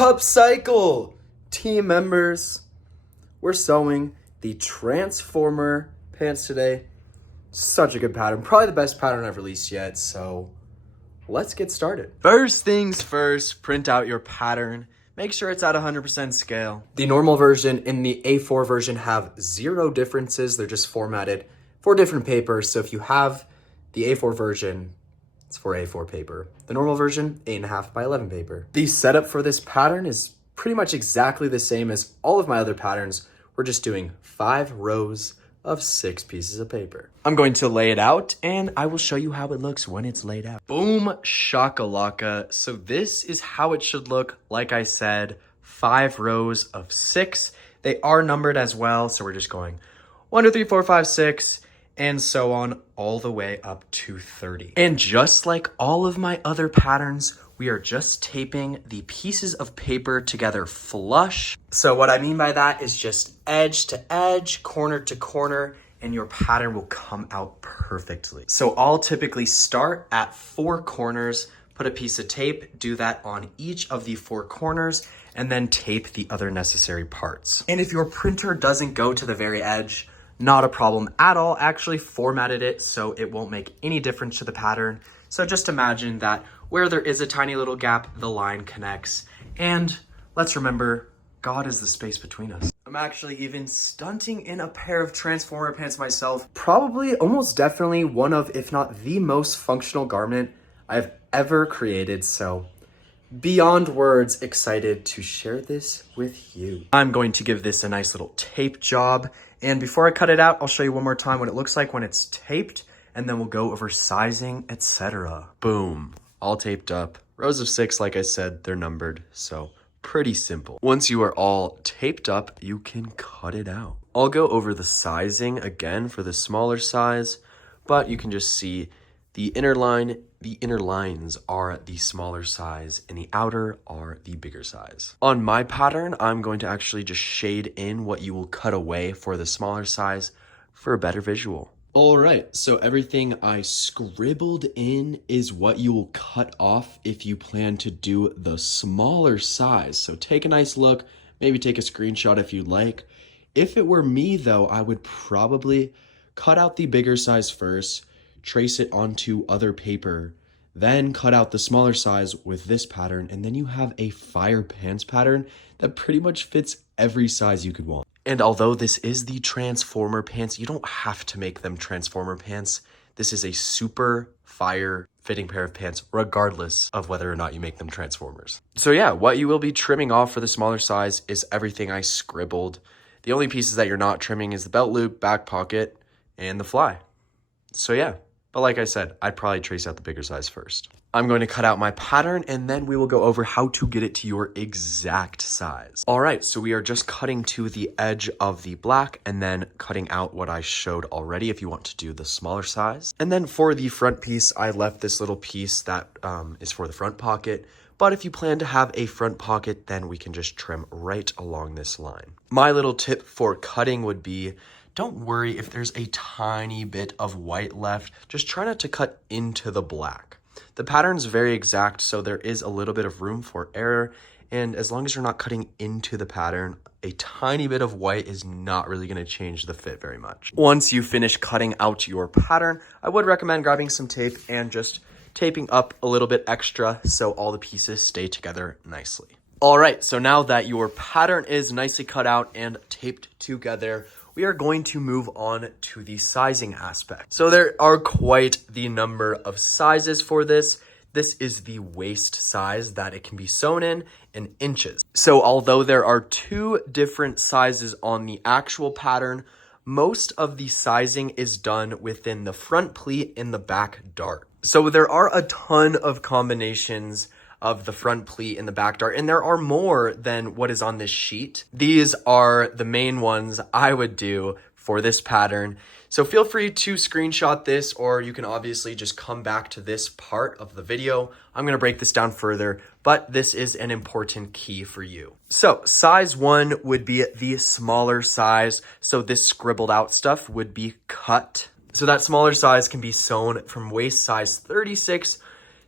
UPCYCLE team members, we're sewing the Transformer pants today. Such a good pattern, probably the best pattern I've released yet, so let's get started. First things first, print out your pattern. Make sure it's at 100% scale. The normal version and the A4 version have 0 differences. They're just formatted for different papers. So if you have the A4 version, it's for A4 paper. The normal version, 8.5 by 11 paper. The setup for this pattern is pretty much exactly the same as all of my other patterns. We're just doing 5 rows of 6 pieces of paper. I'm going to lay it out and I will show you how it looks when it's laid out. Boom shakalaka. So this is how it should look. Like I said, 5 rows of 6. They are numbered as well. So we're just going 1, 2, 3, 4, 5, 6, and so on all the way up to 30. And just like all of my other patterns, we are just taping the pieces of paper together flush. So what I mean by that is just edge to edge, corner to corner, and your pattern will come out perfectly. So I'll typically start at 4 corners, put a piece of tape, do that on each of the 4 corners, and then tape the other necessary parts. And if your printer doesn't go to the very edge, not a problem at all. Actually formatted it so it won't make any difference to the pattern. So just imagine that where there is a tiny little gap, the line connects. And let's remember, God is the space between us. I'm actually even stunting in a pair of Transformer pants myself. Probably, almost definitely one of, if not the most functional garment I've ever created. So beyond words, excited to share this with you. I'm going to give this a nice little tape job. And before I cut it out, I'll show you one more time what it looks like when it's taped, and then we'll go over sizing, etc. Boom, all taped up. Rows of 6, like I said, they're numbered, so pretty simple. Once you are all taped up, you can cut it out. I'll go over the sizing again for the smaller size, but you can just see the inner lines are the smaller size and the outer are the bigger size. On my pattern, I'm going to actually just shade in what you will cut away for the smaller size for a better visual. All right, so everything I scribbled in is what you will cut off if you plan to do the smaller size. So take a nice look, maybe take a screenshot if you'd like. If it were me though, I would probably cut out the bigger size first, trace it onto other paper, then cut out the smaller size with this pattern, and then you have a fire pants pattern that pretty much fits every size you could want. And although this is the Transformer pants, you don't have to make them Transformer pants. This is a super fire fitting pair of pants, regardless of whether or not you make them Transformers. So yeah, what you will be trimming off for the smaller size is everything I scribbled. The only pieces that you're not trimming is the belt loop, back pocket, and the fly. So yeah. But like I said, I'd probably trace out the bigger size first. I'm going to cut out my pattern and then we will go over how to get it to your exact size. All right, so we are just cutting to the edge of the black and then cutting out what I showed already if you want to do the smaller size. And then for the front piece, I left this little piece that is for the front pocket. But if you plan to have a front pocket, then we can just trim right along this line. My little tip for cutting would be, don't worry if there's a tiny bit of white left. Just try not to cut into the black. The pattern's very exact, so there is a little bit of room for error. And as long as you're not cutting into the pattern, a tiny bit of white is not really going to change the fit very much. Once you finish cutting out your pattern, I would recommend grabbing some tape and just taping up a little bit extra so all the pieces stay together nicely. All right, so now that your pattern is nicely cut out and taped together, we are going to move on to the sizing aspect. So there are quite the number of sizes for this. This is the waist size that it can be sewn in inches. So although there are 2 different sizes on the actual pattern, most of the sizing is done within the front pleat and the back dart. So there are a ton of combinations of the front pleat and the back dart, and there are more than what is on this sheet. These are the main ones I would do for this pattern. So feel free to screenshot this, or you can obviously just come back to this part of the video. I'm gonna break this down further, but this is an important key for you. So size 1 would be the smaller size. So this scribbled out stuff would be cut. So that smaller size can be sewn from waist size 36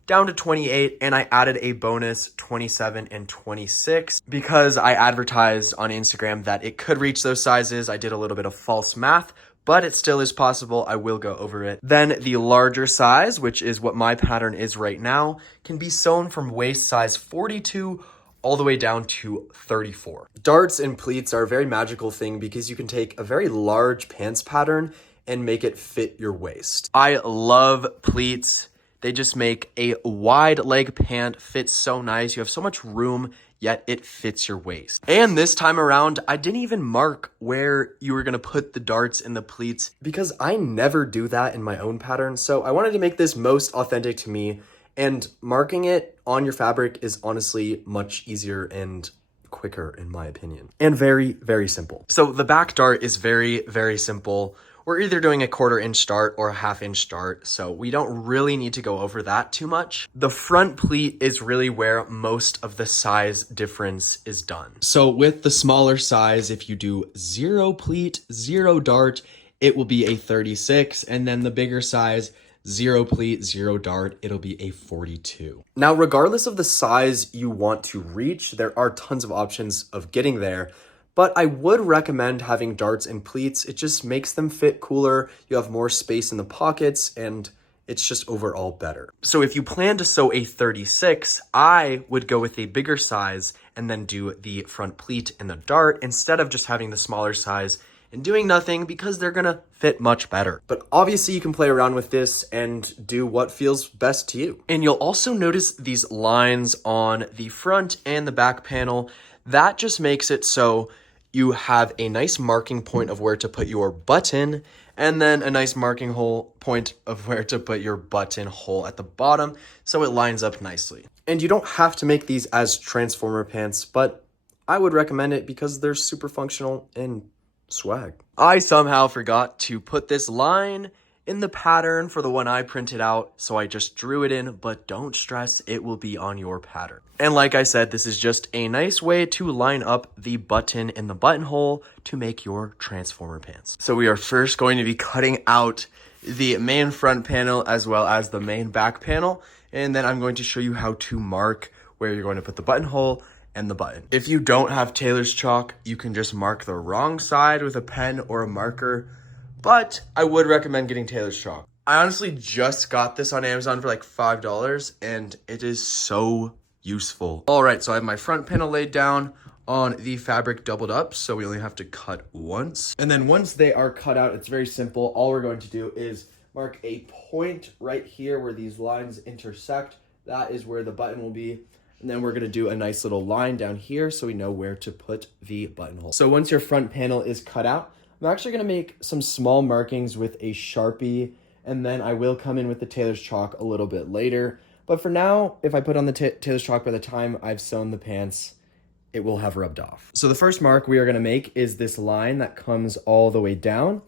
down to 28, and I added a bonus 27 and 26 because I advertised on Instagram that it could reach those sizes. I did a little bit of false math, but it still is possible. I will go over it. Then the larger size, which is what my pattern is right now, can be sewn from waist size 42 all the way down to 34. Darts and pleats are a very magical thing because you can take a very large pants pattern and make it fit your waist. I love pleats. They just make a wide leg pant fit so nice. You have so much room, yet it fits your waist. And this time around, I didn't even mark where you were gonna put the darts in the pleats because I never do that in my own pattern. So I wanted to make this most authentic to me, and marking it on your fabric is honestly much easier and quicker in my opinion. And very, very simple. So the back dart is very, very simple. We're either doing a 1/4 inch dart or a 1/2 inch dart, so we don't really need to go over that too much. The front pleat is really where most of the size difference is done. So with the smaller size, if you do 0 pleat, 0 dart, it will be a 36, and then the bigger size, 0 pleat, 0 dart, it'll be a 42. Now, regardless of the size you want to reach, there are tons of options of getting there. But I would recommend having darts and pleats. It just makes them fit cooler. You have more space in the pockets, and it's just overall better. So if you plan to sew a 36, I would go with a bigger size and then do the front pleat and the dart instead of just having the smaller size and doing nothing, because they're gonna fit much better. But obviously you can play around with this and do what feels best to you. And you'll also notice these lines on the front and the back panel. That just makes it so you have a nice marking point of where to put your button, and then a nice marking point of where to put your buttonhole at the bottom, so it lines up nicely. And you don't have to make these as transformer pants, but I would recommend it because they're super functional and swag. I somehow forgot to put this line in the pattern for the one I printed out, so I just drew it in, but don't stress, it will be on your pattern. And like I said, this is just a nice way to line up the button in the buttonhole to make your transformer pants. So we are first going to be cutting out the main front panel as well as the main back panel, and then I'm going to show you how to mark where you're going to put the buttonhole and the button. If you don't have tailor's chalk, you can just mark the wrong side with a pen or a marker, but I would recommend getting tailor's chalk. I honestly just got this on Amazon for like $5, and it is so useful. All right, so I have my front panel laid down on the fabric doubled up, so we only have to cut once. And then once they are cut out, it's very simple. All we're going to do is mark a point right here where these lines intersect. That is where the button will be. And then we're gonna do a nice little line down here so we know where to put the buttonhole. So once your front panel is cut out, I'm actually gonna make some small markings with a Sharpie, and then I will come in with the tailor's chalk a little bit later. But for now, if I put on the tailor's chalk by the time I've sewn the pants, it will have rubbed off. So the first mark we are gonna make is this line that comes all the way down,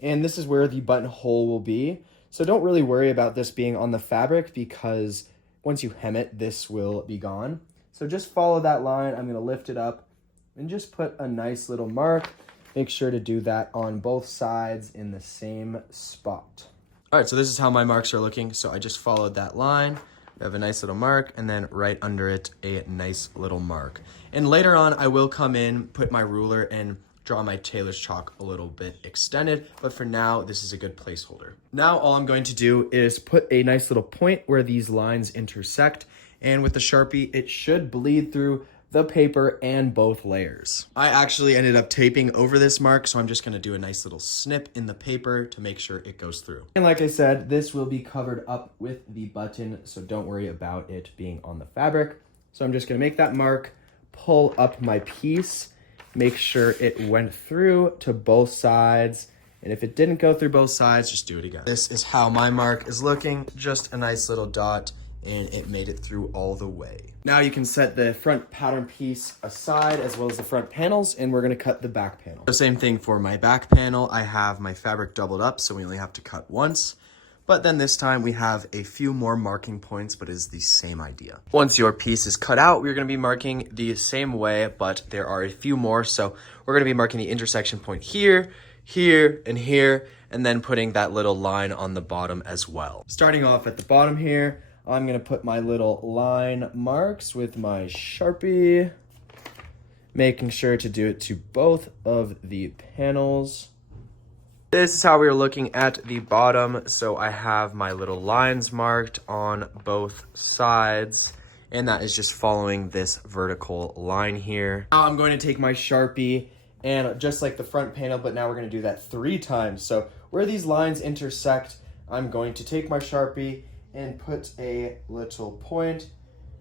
and this is where the buttonhole will be. So don't really worry about this being on the fabric, because once you hem it, this will be gone. So just follow that line. I'm gonna lift it up and just put a nice little mark. Make sure to do that on both sides in the same spot. All right, so this is how my marks are looking. So I just followed that line. We have a nice little mark, and then right under it, a nice little mark. And later on, I will come in, put my ruler, and draw my tailor's chalk a little bit extended, but for now, this is a good placeholder. Now, all I'm going to do is put a nice little point where these lines intersect, and with the Sharpie, it should bleed through the paper and both layers. I actually ended up taping over this mark, so I'm just gonna do a nice little snip in the paper to make sure it goes through. And like I said, this will be covered up with the button, so don't worry about it being on the fabric. So I'm just gonna make that mark, pull up my piece, make sure it went through to both sides. And if it didn't go through both sides, just do it again. This is how my mark is looking, just a nice little dot, and it made it through all the way. Now you can set the front pattern piece aside as well as the front panels, and we're gonna cut the back panel. The same thing for my back panel. I have my fabric doubled up, so we only have to cut once. But then this time we have a few more marking points, but it's the same idea. Once your piece is cut out, we're gonna be marking the same way, but there are a few more. So we're gonna be marking the intersection point here, here, and then putting that little line on the bottom as well. Starting off at the bottom here, I'm gonna put my little line marks with my Sharpie, making sure to do it to both of the panels. This is how we're looking at the bottom. So I have my little lines marked on both sides, and that is just following this vertical line here. Now I'm going to take my Sharpie and just like the front panel, but now we're going to do that 3 times. So where these lines intersect, I'm going to take my Sharpie and put a little point,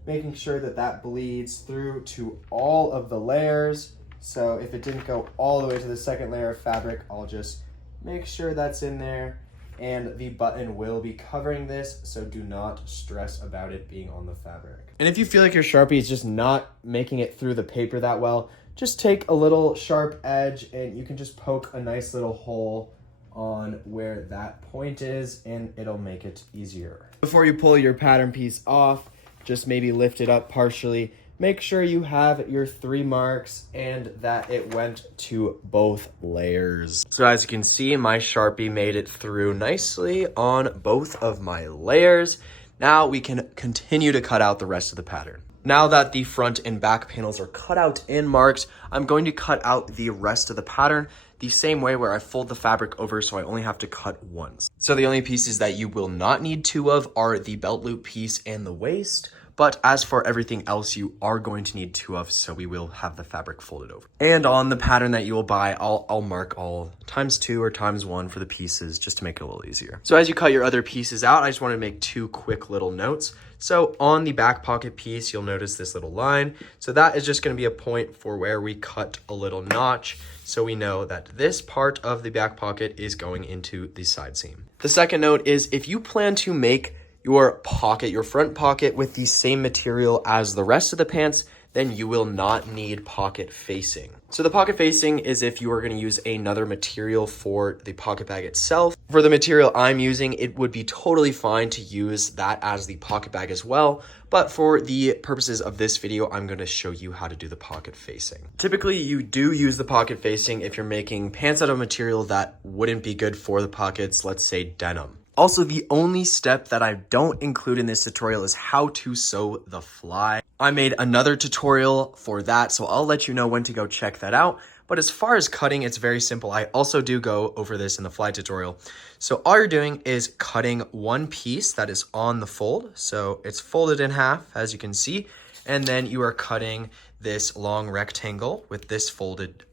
making sure that that bleeds through to all of the layers. So if it didn't go all the way to the second layer of fabric, I'll just make sure that's in there, and the button will be covering this, so do not stress about it being on the fabric. And if you feel like your Sharpie is just not making it through the paper that well, just take a little sharp edge and you can just poke a nice little hole on where that point is, and it'll make it easier. Before you pull your pattern piece off, just maybe lift it up partially. Make sure you have your 3 marks and that it went to both layers. So as you can see, my Sharpie made it through nicely on both of my layers. Now we can continue to cut out the rest of the pattern. Now that the front and back panels are cut out and marked, I'm going to cut out the rest of the pattern the same way, where I fold the fabric over so I only have to cut once. So the only pieces that you will not need 2 of are the belt loop piece and the waist. But as for everything else, you are going to need 2 of, so we will have the fabric folded over. And on the pattern that you will buy, I'll mark all ×2 or ×1 for the pieces, just to make it a little easier. So as you cut your other pieces out, I just want to make 2 quick little notes. So on the back pocket piece, you'll notice this little line. So that is just going to be a point for where we cut a little notch, so we know that this part of the back pocket is going into the side seam. The second note is, if you plan to make your pocket, your front pocket, with the same material as the rest of the pants, then you will not need pocket facing. So the pocket facing is if you are going to use another material for the pocket bag itself. For the material I'm using, it would be totally fine to use that as the pocket bag as well. But for the purposes of this video, I'm going to show you how to do the pocket facing. Typically, you do use the pocket facing if you're making pants out of material that wouldn't be good for the pockets, let's say denim. Also, the only step that I don't include in this tutorial is how to sew the fly. I made another tutorial for that, so I'll let you know when to go check that out. But as far as cutting, it's very simple. I also do go over this in the fly tutorial. So all you're doing is cutting one piece that is on the fold. So it's folded in half, as you can see. And then you are cutting this long rectangle with this folded,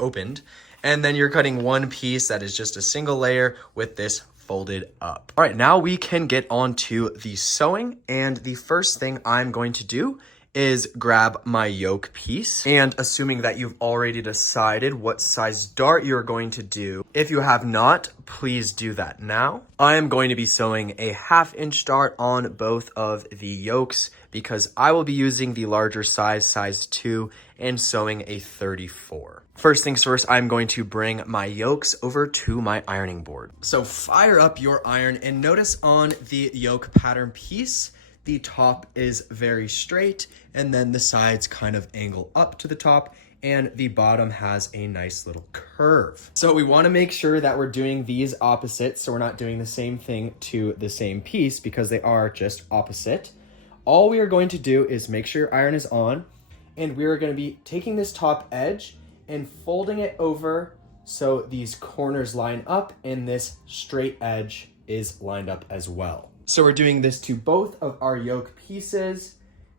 opened. And then you're cutting one piece that is just a single layer with this folded up. All right, now we can get on to the sewing, and the first thing I'm going to do is grab my yoke piece, and assuming that you've already decided what size dart you're going to do, if you have not, please do that now. I am going to be sewing a 1/2 inch dart on both of the yokes because I will be using the larger size 2, and sewing a 34. First things first, I'm going to bring my yokes over to my ironing board. So fire up your iron, and notice on the yoke pattern piece, the top is very straight, and then the sides kind of angle up to the top, and the bottom has a nice little curve. So we want to make sure that we're doing these opposites, so we're not doing the same thing to the same piece because they are just opposite. All we are going to do is make sure your iron is on, and we are going to be taking this top edge and folding it over so these corners line up and this straight edge is lined up as well. So we're doing this to both of our yoke pieces,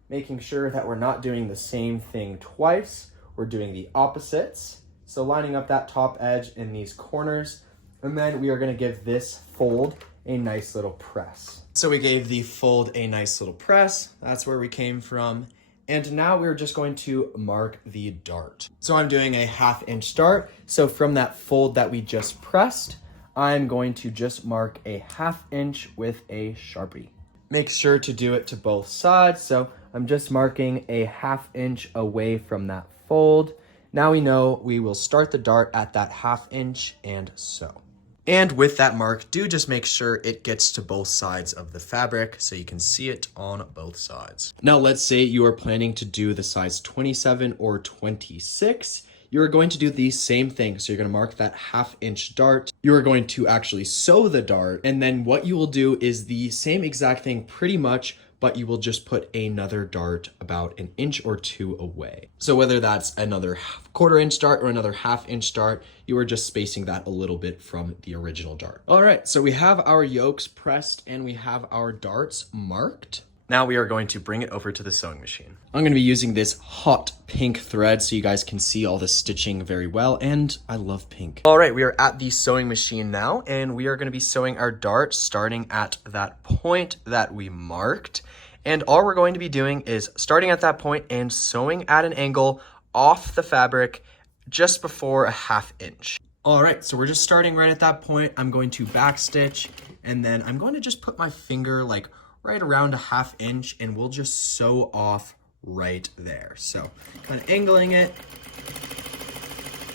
making sure that we're not doing the same thing twice. We're doing the opposites. So lining up that top edge in these corners, and then we are going to give this fold a nice little press. So we gave the fold a nice little press. That's where we came from. And now we're just going to mark the dart. So I'm doing a 1/2 inch dart. So from that fold that we just pressed, I'm going to just mark a 1/2 inch with a Sharpie. Make sure to do it to both sides. So I'm just marking a 1/2 inch away from that fold. Now we know we will start the dart at that 1/2 inch and sew. And with that mark, do just make sure it gets to both sides of the fabric so you can see it on both sides. Now let's say you are planning to do the size 27 or 26. you are going to do the same thing. So you're going to mark that 1/2 inch dart. You are going to actually sew the dart. And then what you will do is the same exact thing pretty much, but you will just put another dart about 1 inch or 2 away. So whether that's another 1/4 inch dart or another 1/2 inch dart, you are just spacing that a little bit from the original dart. All right, so we have our yokes pressed and we have our darts marked. Now we are going to bring it over to the sewing machine. I'm going to be using this hot pink thread so you guys can see all the stitching very well, and I love pink. All right, we are at the sewing machine now, and we are going to be sewing our dart starting at that point that we marked. And all we're going to be doing is starting at that point and sewing at an angle off the fabric just before a 1/2 inch. All right, so we're just starting right at that point. I'm going to back stitch, and then I'm going to just put my finger like right around a 1/2 inch, and we'll just sew off right there. So kind of angling it,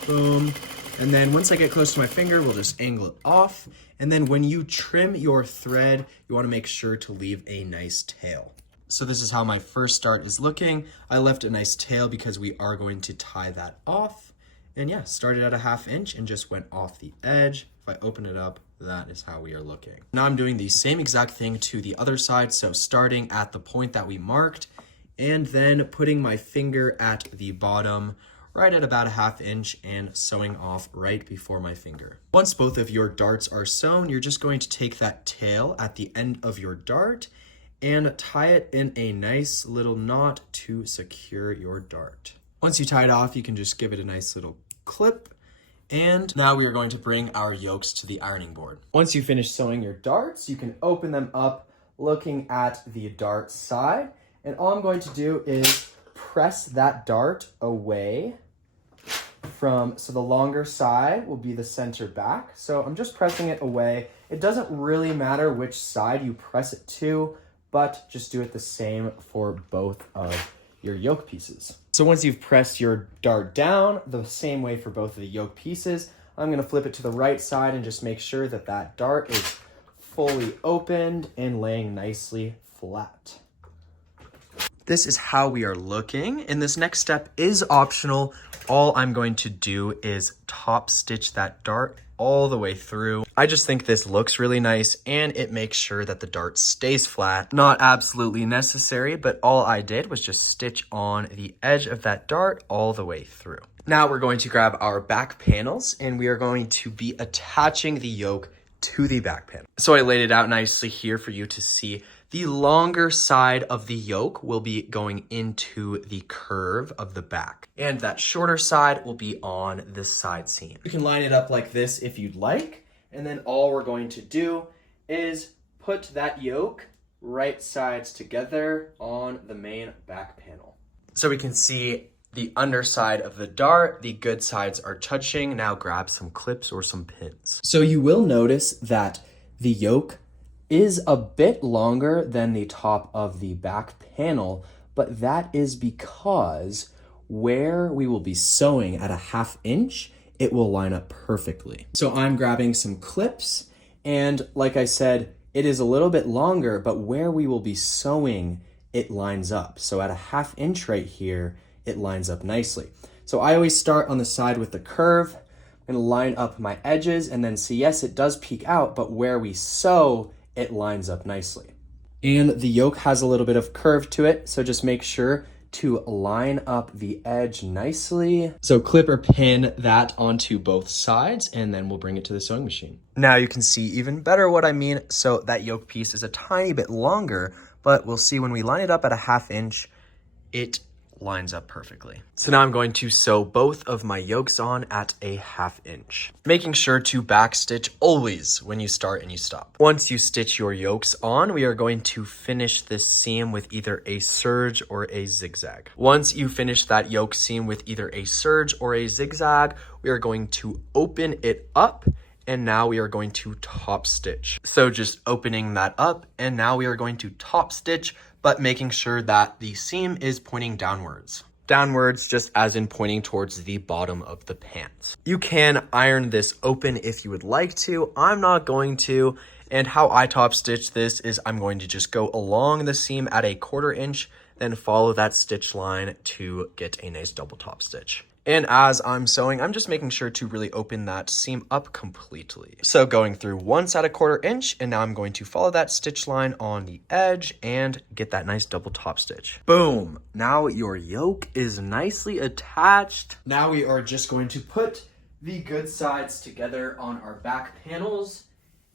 boom. And then once I get close to my finger, we'll just angle it off. And then when you trim your thread, you want to make sure to leave a nice tail. So this is how my first dart is looking. I left a nice tail because we are going to tie that off. And yeah, started at a 1/2 inch and just went off the edge. If I open it up, that is how we are looking. Now I'm doing the same exact thing to the other side. So starting at the point that we marked and then putting my finger at the bottom right at about a 1/2 inch and sewing off right before my finger. Once both of your darts are sewn, you're just going to take that tail at the end of your dart and tie it in a nice little knot to secure your dart. Once you tie it off, you can just give it a nice little clip. And now we are going to bring our yokes to the ironing board. Once you finish sewing your darts, you can open them up looking at the dart side. And all I'm going to do is press that dart away from, so the longer side will be the center back. So I'm just pressing it away. It doesn't really matter which side you press it to, but just do it the same for both of your yoke pieces. So once you've pressed your dart down, the same way for both of the yoke pieces, I'm gonna flip it to the right side and just make sure that that dart is fully opened and laying nicely flat. This is how we are looking, and this next step is optional. All I'm going to do is top stitch that dart all the way through. I just think this looks really nice and it makes sure that the dart stays flat. Not absolutely necessary, but all I did was just stitch on the edge of that dart all the way through. Now we're going to grab our back panels and we are going to be attaching the yoke to the back panel. So I laid it out nicely here for you to see. The longer side of the yoke will be going into the curve of the back, and that shorter side will be on the side seam. You can line it up like this if you'd like, and then all we're going to do is put that yoke right sides together on the main back panel. So we can see the underside of the dart, the good sides are touching. Now grab some clips or some pins. So you will notice that the yoke is a bit longer than the top of the back panel, but that is because where we will be sewing at a 1/2 inch, it will line up perfectly. So I'm grabbing some clips, and like I said, it is a little bit longer, but where we will be sewing, it lines up. So at a 1/2 inch right here, it lines up nicely. So I always start on the side with the curve. I'm gonna line up my edges and then see, yes, it does peek out, but where we sew, it lines up nicely. And the yoke has a little bit of curve to it, so just make sure to line up the edge nicely. So clip or pin that onto both sides, and then we'll bring it to the sewing machine. Now you can see even better what I mean. So that yoke piece is a tiny bit longer, but we'll see when we line it up at a 1/2 inch, it lines up perfectly. So now I'm going to sew both of my yokes on at a 1/2 inch, making sure to back stitch always when you start and you stop. Once you stitch your yokes on, we are going to finish this seam with either a serge or a zigzag. Once you finish that yoke seam with either a serge or a zigzag, we are going to open it up, and now we are going to top stitch. So just opening that up, and now we are going to top stitch, but making sure that the seam is pointing downwards. Downwards, just as in pointing towards the bottom of the pants. You can iron this open if you would like to. I'm not going to. And how I top stitch this is I'm going to just go along the seam at a 1/4 inch, then follow that stitch line to get a nice double top stitch. And as I'm sewing, I'm just making sure to really open that seam up completely. So going through once at a 1/4 inch, and now I'm going to follow that stitch line on the edge and get that nice double top stitch. Boom! Now your yoke is nicely attached. Now we are just going to put the good sides together on our back panels,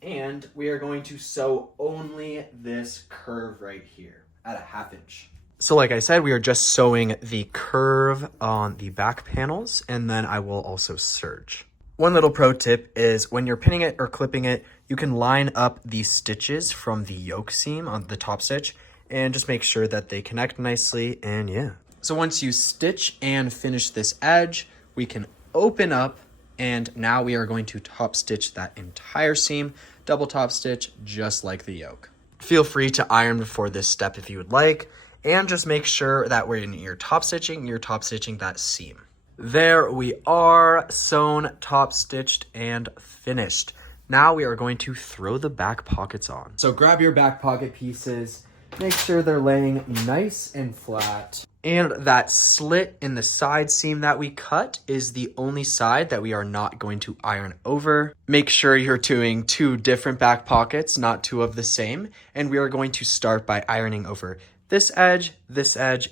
and we are going to sew only this curve right here at a 1/2 inch. So like I said, we are just sewing the curve on the back panels, and then I will also serge. One little pro tip is when you're pinning it or clipping it, you can line up the stitches from the yoke seam on the top stitch and just make sure that they connect nicely, and yeah. So once you stitch and finish this edge, we can open up, and now we are going to top stitch that entire seam, double top stitch, just like the yoke. Feel free to iron before this step if you would like, and just make sure that when you're top stitching that seam. There we are, sewn, top stitched, and finished. Now we are going to throw the back pockets on. So grab your back pocket pieces, make sure they're laying nice and flat. And that slit in the side seam that we cut is the only side that we are not going to iron over. Make sure you're doing 2 different back pockets, not 2 of the same. And we are going to start by ironing over this edge,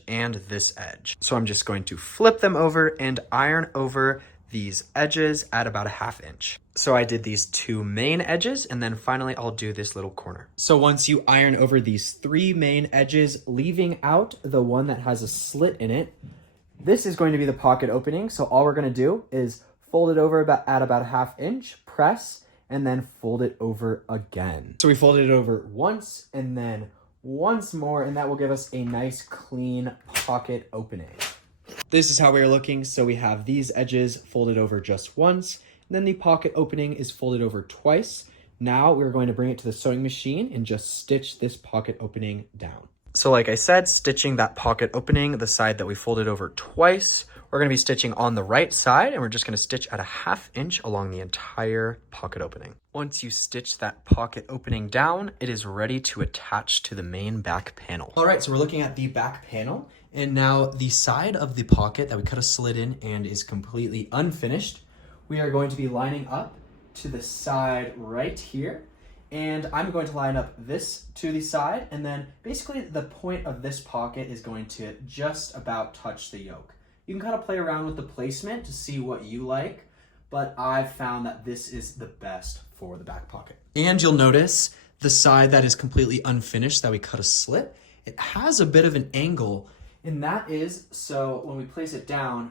and this edge. So I'm just going to flip them over and iron over these edges at about a 1/2 inch. So I did these 2 main edges, and then finally I'll do this little corner. So once you iron over these 3 main edges, leaving out the one that has a slit in it, this is going to be the pocket opening. So all we're gonna do is fold it over at about a 1/2 inch, press, and then fold it over again. So we folded it over once, and then once more, and that will give us a nice clean pocket opening. This is how we're looking. So we have these edges folded over just once, and then the pocket opening is folded over twice. Now we're going to bring it to the sewing machine and just stitch this pocket opening down. So like I said, stitching that pocket opening, the side that we folded over twice, we're going to be stitching on the right side, and we're just going to stitch at a 1/2 inch along the entire pocket opening. Once you stitch that pocket opening down, it is ready to attach to the main back panel. All right, so we're looking at the back panel, and now the side of the pocket that we cut a slit in and is completely unfinished, we are going to be lining up to the side right here. And I'm going to line up this to the side, and then basically the point of this pocket is going to just about touch the yoke. You can kind of play around with the placement to see what you like, but I've found that this is the best for the back pocket. And you'll notice the side that is completely unfinished that we cut a slit, it has a bit of an angle, and that is, so when we place it down,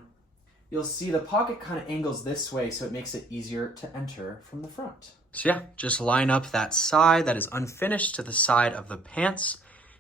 you'll see the pocket kind of angles this way, so it makes it easier to enter from the front. So yeah, just line up that side that is unfinished to the side of the pants.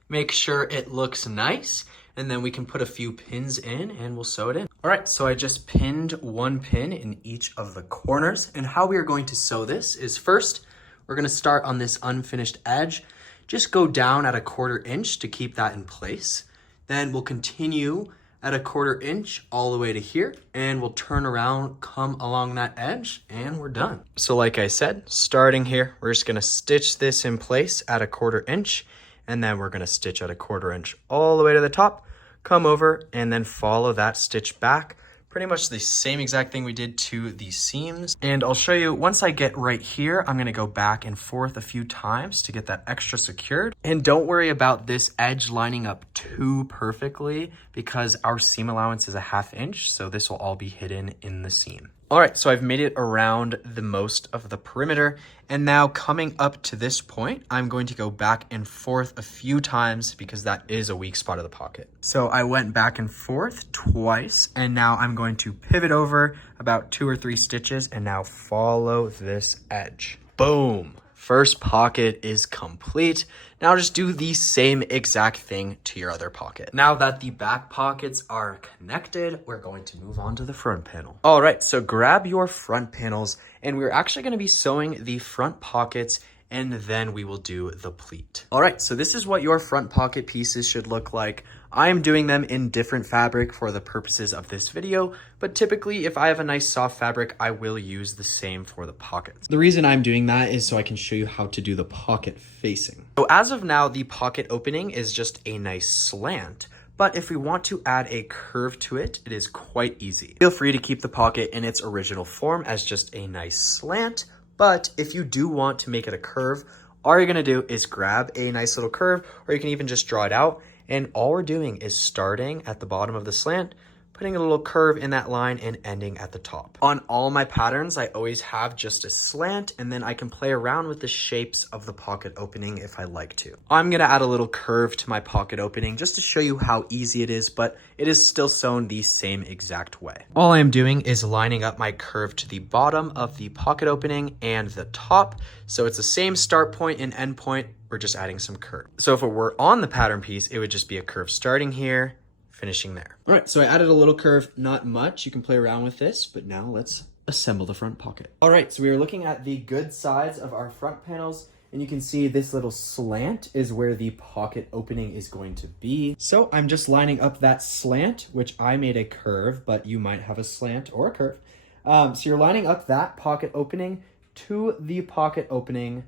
Make sure it looks nice, and then we can put a few pins in and we'll sew it in. All right, so I just pinned 1 pin in each of the corners, and how we are going to sew this is first, we're gonna start on this unfinished edge, just go down at a 1/4 inch to keep that in place. Then we'll continue at a 1/4 inch all the way to here, and we'll turn around, come along that edge, and we're done. So like I said, starting here, we're just gonna stitch this in place at a 1/4 inch, and then we're gonna stitch at a 1/4 inch all the way to the top, come over, and then follow that stitch back. Pretty much the same exact thing we did to the seams. And I'll show you, once I get right here, I'm gonna go back and forth a few times to get that extra secured. And don't worry about this edge lining up too perfectly, because our seam allowance is a 1/2 inch, so this will all be hidden in the seam. All right, so I've made it around the most of the perimeter, and now coming up to this point, I'm going to go back and forth a few times because that is a weak spot of the pocket. So I went back and forth twice, and now I'm going to pivot over about 2 or 3 stitches and now follow this edge. Boom. First pocket is complete. Now just do the same exact thing to your other pocket. Now that the back pockets are connected, we're going to move on to the front panel. All right, so grab your front panels, and we're actually gonna be sewing the front pockets, and then we will do the pleat. All right, so this is what your front pocket pieces should look like. I'm doing them in different fabric for the purposes of this video, but typically if I have a nice soft fabric, I will use the same for the pockets. The reason I'm doing that is so I can show you how to do the pocket facing. So as of now, the pocket opening is just a nice slant, But if we want to add a curve to it, it is quite easy. Feel free to keep the pocket in its original form as just a nice slant. But if you do want to make it a curve, all you're gonna do is grab a nice little curve, or you can even just draw it out. And all we're doing is starting at the bottom of the slant, putting a little curve in that line and ending at the top. On all my patterns, I always have just a slant, and then I can play around with the shapes of the pocket opening if I like to. I'm gonna add a little curve to my pocket opening just to show you how easy it is, but it is still sewn the same exact way. All I am doing is lining up my curve to the bottom of the pocket opening and the top. So it's the same start point and end point, we're just adding some curve. So if it were on the pattern piece, it would just be a curve starting here, finishing there. All right, so I added a little curve, not much. You can play around with this, but now let's assemble the front pocket. All right, so we are looking at the good sides of our front panels, and you can see this little slant is where the pocket opening is going to be. So I'm just lining up that slant, which I made a curve, but you might have a slant or a curve. So you're lining up that pocket opening to the pocket opening,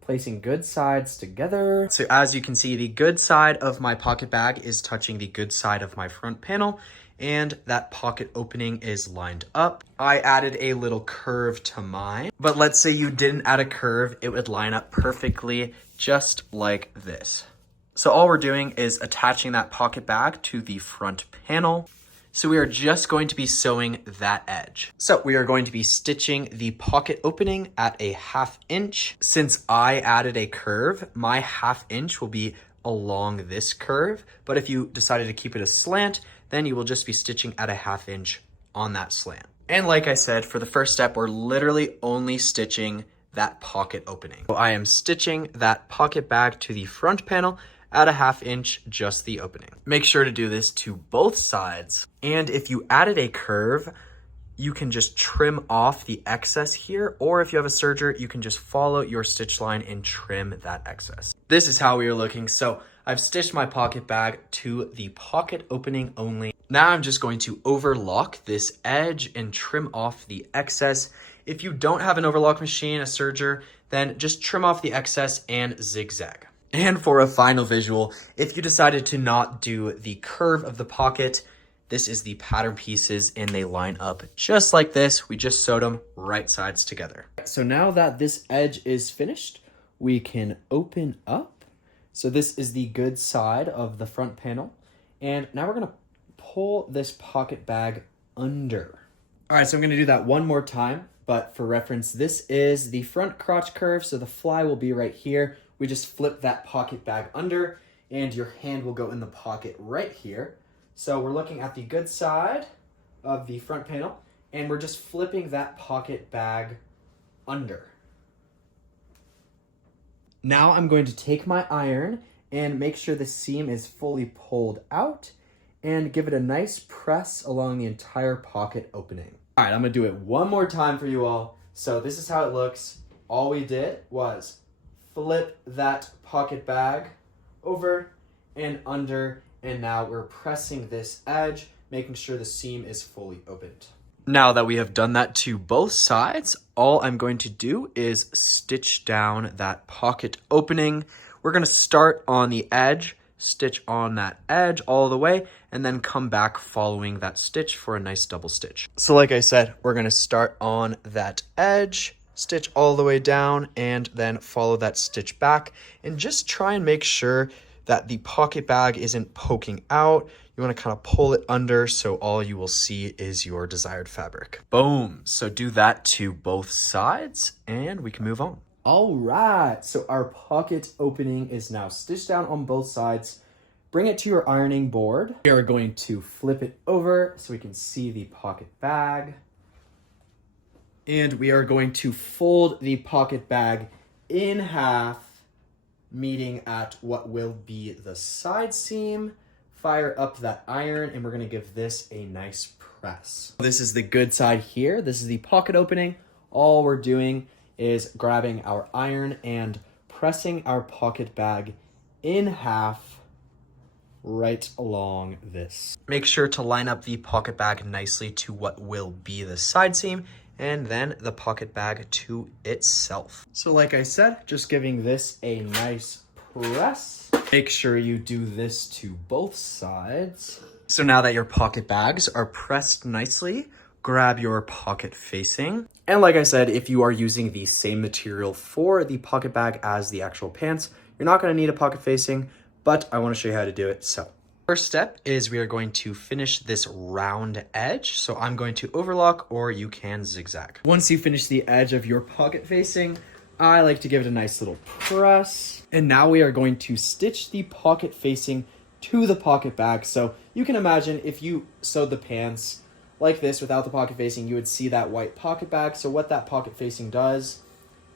placing good sides together. So as you can see, the good side of my pocket bag is touching the good side of my front panel, and that pocket opening is lined up. I added a little curve to mine, but let's say you didn't add a curve, it would line up perfectly just like this. So all we're doing is attaching that pocket bag to the front panel. So we are just going to be sewing that edge. So we are going to be stitching the pocket opening at a 1/2 inch. Since I added a curve, my 1/2 inch will be along this curve. But if you decided to keep it a slant, then you will just be stitching at a 1/2 inch on that slant. And like I said, for the first step, we're literally only stitching that pocket opening. So I am stitching that pocket bag to the front panel at a 1/2 inch, just the opening. Make sure to do this to both sides. And if you added a curve, you can just trim off the excess here, or if you have a serger, you can just follow your stitch line and trim that excess. This is how we are looking. So I've stitched my pocket bag to the pocket opening only. Now I'm just going to overlock this edge and trim off the excess. If you don't have an overlock machine, a serger, then just trim off the excess and zigzag. And for a final visual, if you decided to not do the curve of the pocket, this is the pattern pieces and they line up just like this. We just sewed them right sides together. So now that this edge is finished, we can open up. So this is the good side of the front panel. And now we're gonna pull this pocket bag under. All right, so I'm gonna do that one more time, but for reference, this is the front crotch curve. So the fly will be right here. We just flip that pocket bag under and your hand will go in the pocket right here. So we're looking at the good side of the front panel and we're just flipping that pocket bag under. Now I'm going to take my iron and make sure the seam is fully pulled out and give it a nice press along the entire pocket opening. All right, I'm gonna do it one more time for you all. So this is how it looks. All we did was flip that pocket bag over and under, and now we're pressing this edge, making sure the seam is fully opened. Now that we have done that to both sides, all I'm going to do is stitch down that pocket opening. We're gonna start on the edge, stitch on that edge all the way, and then come back following that stitch for a nice double stitch. So like I said, we're gonna start on that edge, stitch all the way down, and then follow that stitch back, and just try and make sure that the pocket bag isn't poking out. You want to kind of pull it under so all you will see is your desired fabric. Boom. So do that to both sides and we can move on. All right, so our pocket opening is now stitched down on both sides. Bring it to your ironing board. We are going to flip it over so we can see the pocket bag. And we are going to fold the pocket bag in half, meeting at what will be the side seam. Fire up that iron and we're gonna give this a nice press. This is the good side here. This is the pocket opening. All we're doing is grabbing our iron and pressing our pocket bag in half right along this. Make sure to line up the pocket bag nicely to what will be the side seam and then the pocket bag to itself. So like I said, just giving this a nice press. Make sure you do this to both sides. So now that your pocket bags are pressed nicely, grab your pocket facing. And like I said, if you are using the same material for the pocket bag as the actual pants, you're not going to need a pocket facing, but I want to show you how to do it. So first step is we are going to finish this round edge. So I'm going to overlock, or you can zigzag. Once you finish the edge of your pocket facing, I like to give it a nice little press. And now we are going to stitch the pocket facing to the pocket bag. So you can imagine if you sewed the pants like this without the pocket facing, you would see that white pocket bag. So what that pocket facing does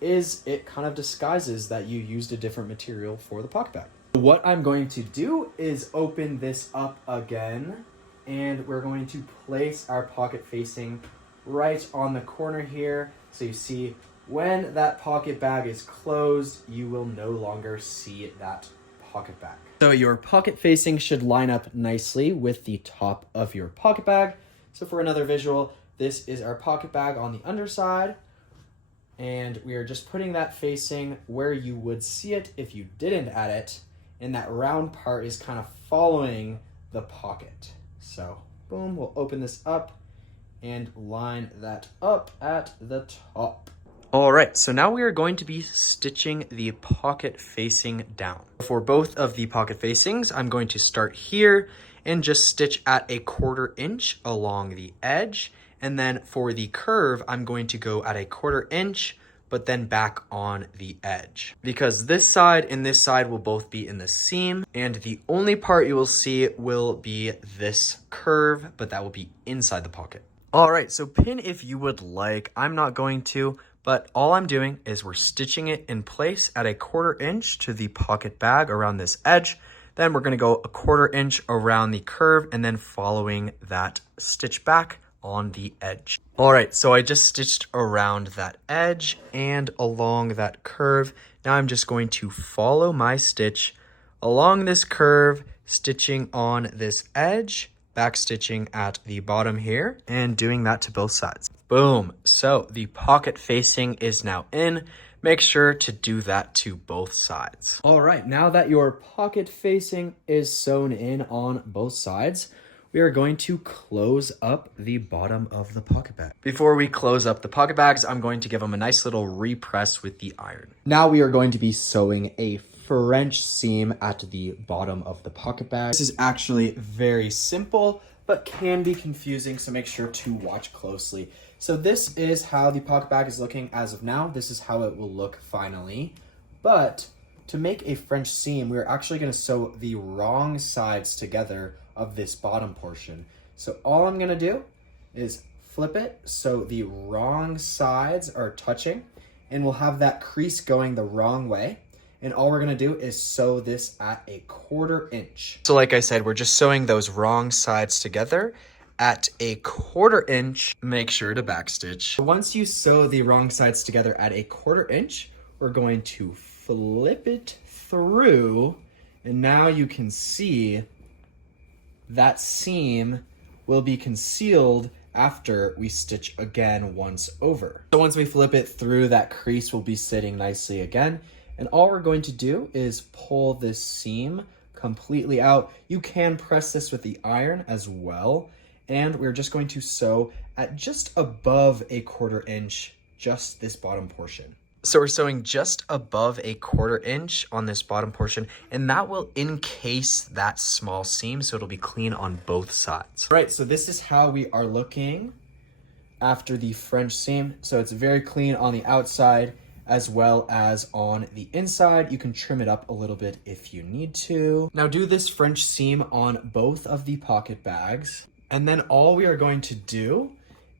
is it kind of disguises that you used a different material for the pocket bag. What I'm going to do is open this up again, and we're going to place our pocket facing right on the corner here. So you see when that pocket bag is closed, you will no longer see that pocket bag. So your pocket facing should line up nicely with the top of your pocket bag. So for another visual, this is our pocket bag on the underside, and we are just putting that facing where you would see it if you didn't add it, and that round part is kind of following the pocket. So boom, we'll open this up and line that up at the top. All right, so now we are going to be stitching the pocket facing down. For both of the pocket facings, I'm going to start here and just stitch at 1/4 inch along the edge. And then for the curve, I'm going to go at 1/4 inch, but then back on the edge. Because this side and this side will both be in the seam, and the only part you will see will be this curve, but that will be inside the pocket. All right, so pin if you would like. I'm not going to, but all I'm doing is we're stitching it in place at 1/4 inch to the pocket bag around this edge. Then we're gonna go 1/4 inch around the curve and then following that stitch back on the edge. All right, so I just stitched around that edge and along that curve. Now I'm just going to follow my stitch along this curve, stitching on this edge, back stitching at the bottom here, and doing that to both sides. Boom, so the pocket facing is now in. Make sure to do that to both sides. All right, now that your pocket facing is sewn in on both sides, we are going to close up the bottom of the pocket bag. Before we close up the pocket bags, I'm going to give them a nice little repress with the iron. Now we are going to be sewing a French seam at the bottom of the pocket bag. This is actually very simple, but can be confusing, so make sure to watch closely. So this is how the pocket bag is looking as of now. This is how it will look finally. But to make a French seam, we're actually going to sew the wrong sides together of this bottom portion. So all I'm going to do is flip it so the wrong sides are touching, and we'll have that crease going the wrong way. And all we're gonna do is sew this at 1/4 inch. So like I said, we're just sewing those wrong sides together at 1/4 inch. Make sure to backstitch. Once you sew the wrong sides together at 1/4 inch, we're going to flip it through, and now you can see that seam will be concealed after we stitch again once over. So once we flip it through, that crease will be sitting nicely again. And all we're going to do is pull this seam completely out. You can press this with the iron as well. And we're just going to sew at just above 1/4 inch, just this bottom portion. So we're sewing just above 1/4 inch on this bottom portion, and that will encase that small seam, so it'll be clean on both sides. Right, so this is how we are looking after the French seam. So it's very clean on the outside as well as on the inside. You can trim it up a little bit if you need to. Now do this French seam on both of the pocket bags. And then all we are going to do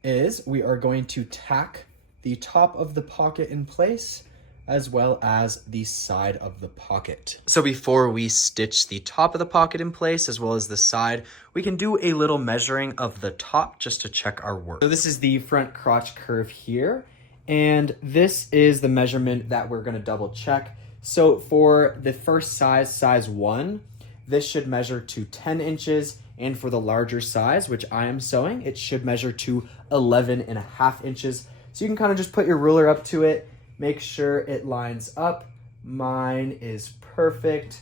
is we are going to tack the top of the pocket in place as well as the side of the pocket. So before we stitch the top of the pocket in place as well as the side, we can do a little measuring of the top just to check our work. So this is the front crotch curve here. And this is the measurement that we're gonna double check. So for the first size, size 1, this should measure to 10 inches. And for the larger size, which I am sewing, it should measure to 11.5 inches. So you can kind of just put your ruler up to it, make sure it lines up. Mine is perfect.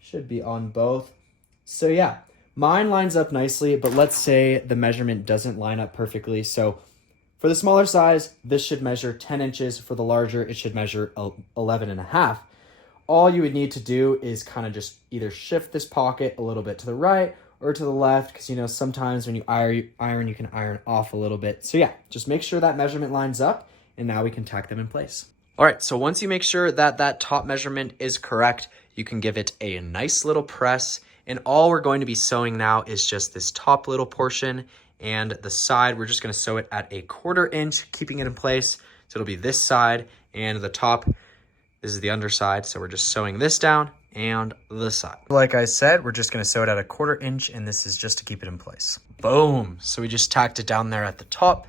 Should be on both. So yeah, mine lines up nicely, but let's say the measurement doesn't line up perfectly. So for the smaller size, this should measure 10 inches. For the larger, it should measure 11 and a half. All you would need to do is kind of just either shift this pocket a little bit to the right or to the left, because you know sometimes when you iron, you can iron off a little bit. So yeah, just make sure that measurement lines up, and now we can tack them in place. All right, so once you make sure that that top measurement is correct, you can give it a nice little press, and all we're going to be sewing now is just this top little portion, and the side, we're just going to sew it at 1/4 inch, keeping it in place. So it'll be this side, and the top, this is the underside, so we're just sewing this down and the side. Like I said, we're just gonna sew it at 1/4 inch, and this is just to keep it in place. Boom, so we just tacked it down there at the top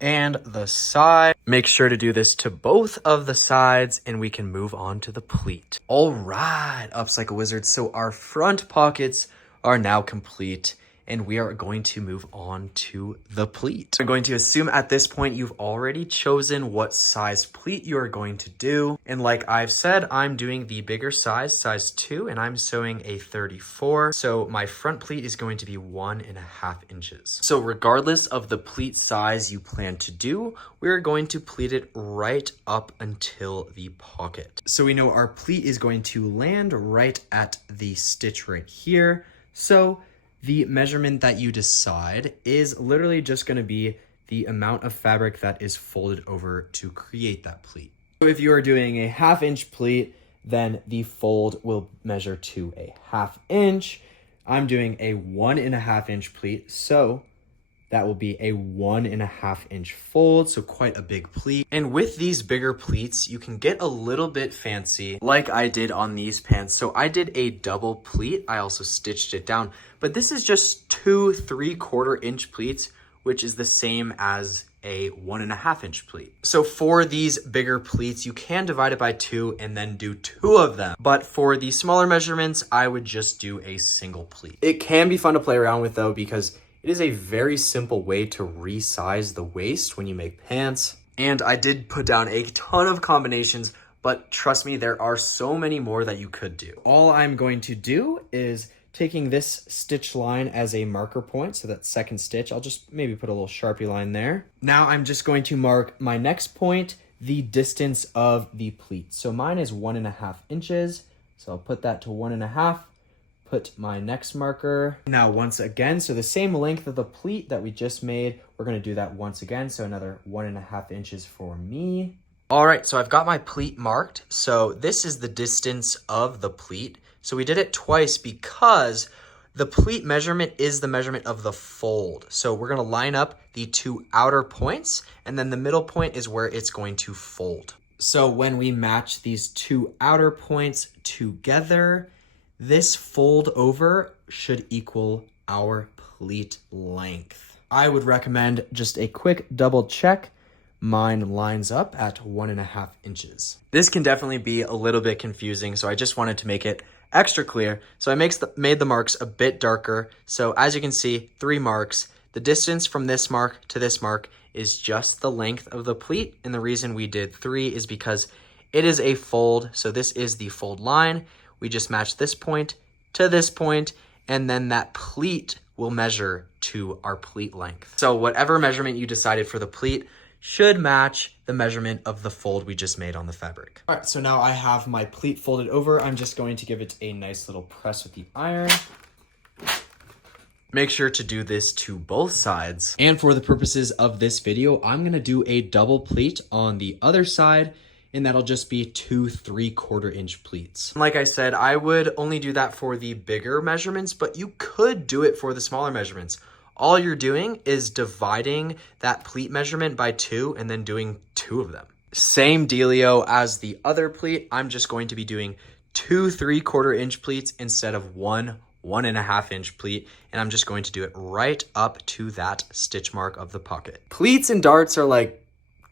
and the side. Make sure to do this to both of the sides, and we can move on to the pleat. All right, UPCYCLE Wizards, so our front pockets are now complete, and we are going to move on to the pleat. I'm going to assume at this point you've already chosen what size pleat you are going to do. And like I've said, I'm doing the bigger size, size 2, and I'm sewing a 34. So my front pleat is going to be 1.5 inches. So regardless of the pleat size you plan to do, we're going to pleat it right up until the pocket. So we know our pleat is going to land right at the stitch right here. So the measurement that you decide is literally just going to be the amount of fabric that is folded over to create that pleat. So if you are doing a 1/2 inch pleat, then the fold will measure to a 1/2 inch. I'm doing a 1.5 inch pleat, so that will be a 1.5 inch fold, so quite a big pleat. And with these bigger pleats, you can get a little bit fancy, like I did on these pants. So I did a double pleat. I also stitched it down, but this is just 2 3/4 inch pleats, which is the same as a 1.5 inch pleat. So for these bigger pleats, you can divide it by 2 and then do 2 of them. But for the smaller measurements, I would just do a single pleat. It can be fun to play around with though, because it is a very simple way to resize the waist when you make pants. And I did put down a ton of combinations, but trust me, there are so many more that you could do. All I'm going to do is taking this stitch line as a marker point, so that second stitch, I'll just maybe put a little Sharpie line there. Now I'm just going to mark my next point, the distance of the pleat. So mine is 1.5 inches, so I'll put that to 1.5. Put my next marker. Now once again, so the same length of the pleat that we just made, we're gonna do that once again, so another 1.5 inches for me. All right, so I've got my pleat marked. So this is the distance of the pleat. So we did it twice because the pleat measurement is the measurement of the fold. So we're gonna line up the 2 outer points, and then the middle point is where it's going to fold. So when we match these 2 outer points together, this fold over should equal our pleat length. I would recommend just a quick double check. Mine lines up at 1.5 inches. This can definitely be a little bit confusing, so I just wanted to make it extra clear. So I made the marks a bit darker. So as you can see, 3 marks. The distance from this mark to this mark is just the length of the pleat. And the reason we did 3 is because it is a fold. So this is the fold line. We just match this point to this point, and then that pleat will measure to our pleat length. So whatever measurement you decided for the pleat should match the measurement of the fold we just made on the fabric. All right, so now I have my pleat folded over. I'm just going to give it a nice little press with the iron. Make sure to do this to both sides. And for the purposes of this video, I'm gonna do a double pleat on the other side, and that'll just be 2 3/4 inch pleats. Like I said, I would only do that for the bigger measurements, but you could do it for the smaller measurements. All you're doing is dividing that pleat measurement by 2 and then doing 2 of them. Same dealio as the other pleat. I'm just going to be doing 2 3/4 inch pleats instead of 1.5 inch pleat, and I'm just going to do it right up to that stitch mark of the pocket. Pleats and darts are like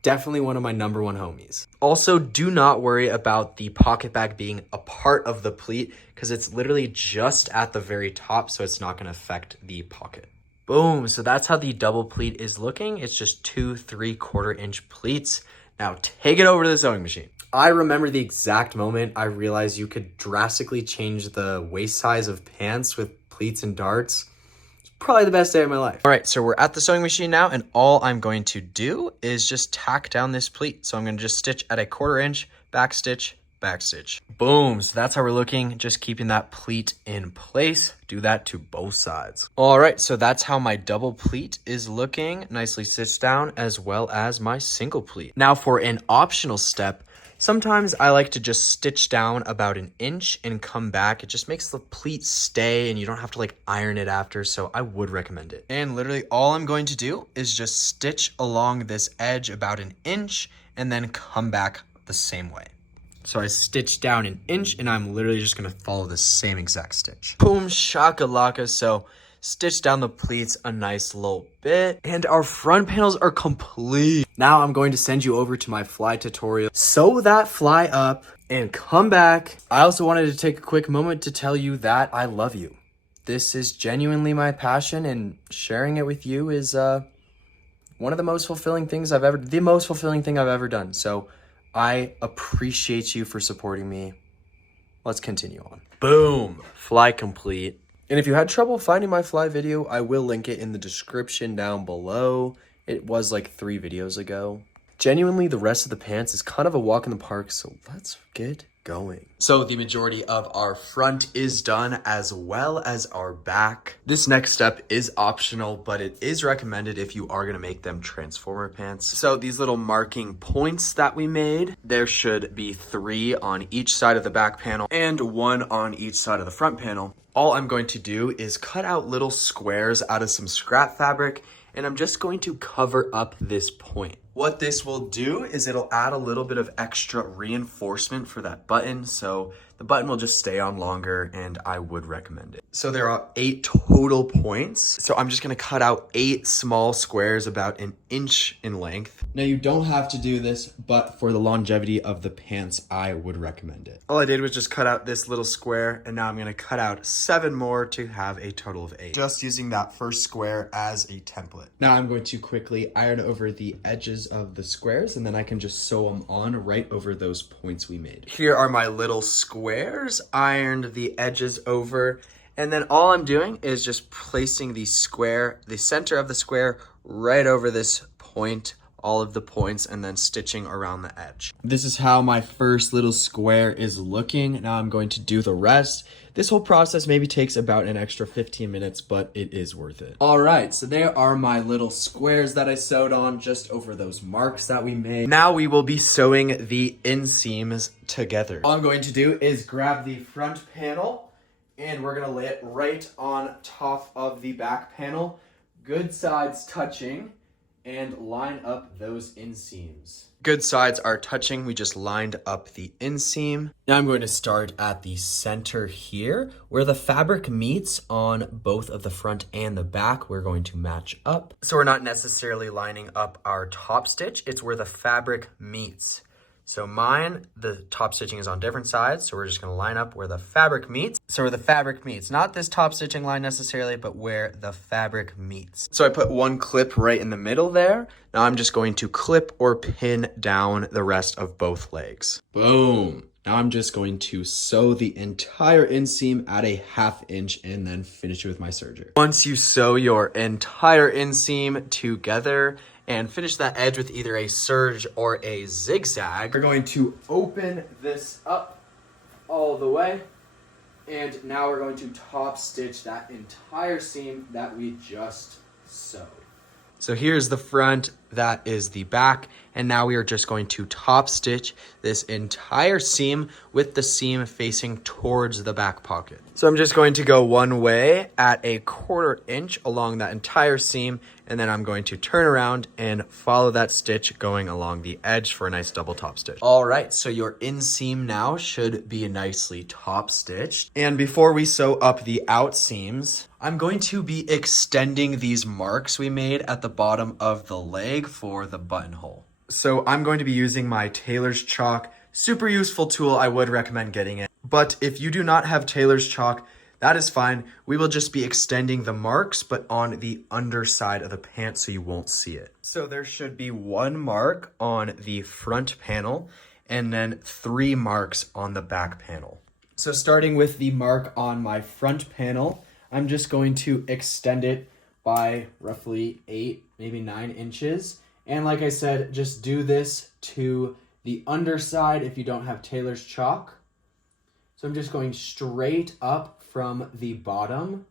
definitely one of my #1 homies. Also, do not worry about the pocket bag being a part of the pleat because it's literally just at the very top, so it's not going to affect the pocket. Boom, so that's how the double pleat is looking. It's just 2 3/4 inch pleats. Now take it over to the sewing machine. I remember the exact moment I realized you could drastically change the waist size of pants with pleats and darts. Probably the best day of my life. All right, so we're at the sewing machine now, and all I'm going to do is just tack down this pleat. So I'm going to just stitch at a 1/4 inch, back stitch, back stitch. Boom, so that's how we're looking, just keeping that pleat in place. Do that to both sides. All right, so that's how my double pleat is looking, nicely stitched down, as well as my single pleat. Now for an optional step, sometimes I like to just stitch down about 1 inch and come back. It just makes the pleat stay and you don't have to like iron it after, so I would recommend it. And literally all I'm going to do is just stitch along this edge about 1 inch and then come back the same way. So I stitched down 1 inch and I'm literally just gonna follow the same exact stitch. Boom shakalaka. So stitch down the pleats a nice little bit and our front panels are complete. Now I'm going to send you over to my fly tutorial. Sew that fly up and come back. I also wanted to take a quick moment to tell you that I love you. This is genuinely my passion, and sharing it with you is one of the most fulfilling things the most fulfilling thing I've ever done. So I appreciate you for supporting me. Let's continue on. Boom, fly complete. And if you had trouble finding my fly video, I will link it in the description down below. It was like 3 videos ago. Genuinely, the rest of the pants is kind of a walk in the park, so let's get going. So the majority of our front is done, as well as our back. This next step is optional, but it is recommended if you are gonna make them transformer pants. So these little marking points that we made, there should be 3 on each side of the back panel and 1 on each side of the front panel. All I'm going to do is cut out little squares out of some scrap fabric, and I'm just going to cover up this point. What this will do is it'll add a little bit of extra reinforcement for that button, so the button will just stay on longer, and I would recommend it. So there are 8 total points. So I'm just gonna cut out 8 small squares about 1 inch in length. Now you don't have to do this, but for the longevity of the pants, I would recommend it. All I did was just cut out this little square, and now I'm gonna cut out 7 more to have a total of 8. Just using that first square as a template. Now I'm going to quickly iron over the edges of the squares, and then I can just sew them on right over those points we made. Here are my little squares, ironed the edges over, and then all I'm doing is just placing the center of the square right over this point, all of the points, and then stitching around the edge. This is how my first little square is looking. Now I'm going to do the rest. This whole process maybe takes about an extra 15 minutes, but it is worth it. All right, so there are my little squares that I sewed on just over those marks that we made. Now we will be sewing the inseams together. All I'm going to do is grab the front panel, and we're gonna lay it right on top of the back panel, good sides touching, and line up those inseams. Good sides are touching. We just lined up the inseam. Now I'm going to start at the center here where the fabric meets on both of the front and the back. We're going to match up. So we're not necessarily lining up our top stitch. It's where the fabric meets. So mine, the top stitching is on different sides, so we're just gonna line up where the fabric meets. So where the fabric meets, not this top stitching line necessarily, but where the fabric meets. So I put 1 clip right in the middle there. Now I'm just going to clip or pin down the rest of both legs. Boom. Now I'm just going to sew the entire inseam at a 1/2 inch and then finish it with my serger. Once you sew your entire inseam together and finish that edge with either a serge or a zigzag, we're going to open this up all the way. And now we're going to top stitch that entire seam that we just sewed. So here's the front, that is the back, and now we are just going to top stitch this entire seam with the seam facing towards the back pocket. So I'm just going to go one way at a 1/4 inch along that entire seam, and then I'm going to turn around and follow that stitch going along the edge for a nice double top stitch. All right, so your inseam now should be nicely top stitched. And before we sew up the out seams, I'm going to be extending these marks we made at the bottom of the leg for the buttonhole. So I'm going to be using my tailor's chalk. Super useful tool, I would recommend getting it. But if you do not have tailor's chalk, that is fine. We will just be extending the marks, but on the underside of the pants so you won't see it. So there should be 1 mark on the front panel, and then 3 marks on the back panel. So starting with the mark on my front panel, I'm just going to extend it by roughly 8, maybe 9 inches. And like I said, just do this to the underside if you don't have tailor's chalk. So I'm just going straight up from the bottom.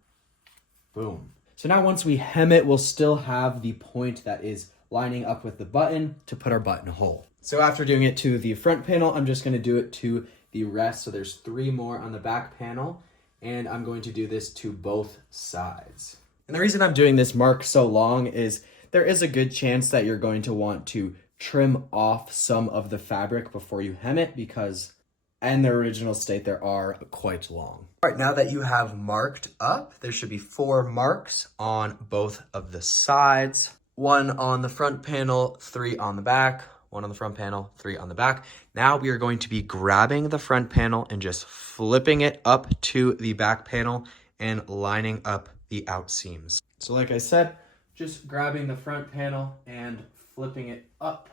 Boom. So now once we hem it, we'll still have the point that is lining up with the button to put our buttonhole. So after doing it to the front panel, I'm just going to do it to the rest. So there's 3 more on the back panel, and I'm going to do this to both sides. And the reason I'm doing this mark so long is there is a good chance that you're going to want to trim off some of the fabric before you hem it, because in their original state, they are quite long. All right, now that you have marked up, there should be 4 marks on both of the sides. 1 on the front panel, 3 on the back. 1 on the front panel, 3 on the back. Now we are going to be grabbing the front panel and just flipping it up to the back panel and lining up the outseams. So like I said, just grabbing the front panel and flipping it up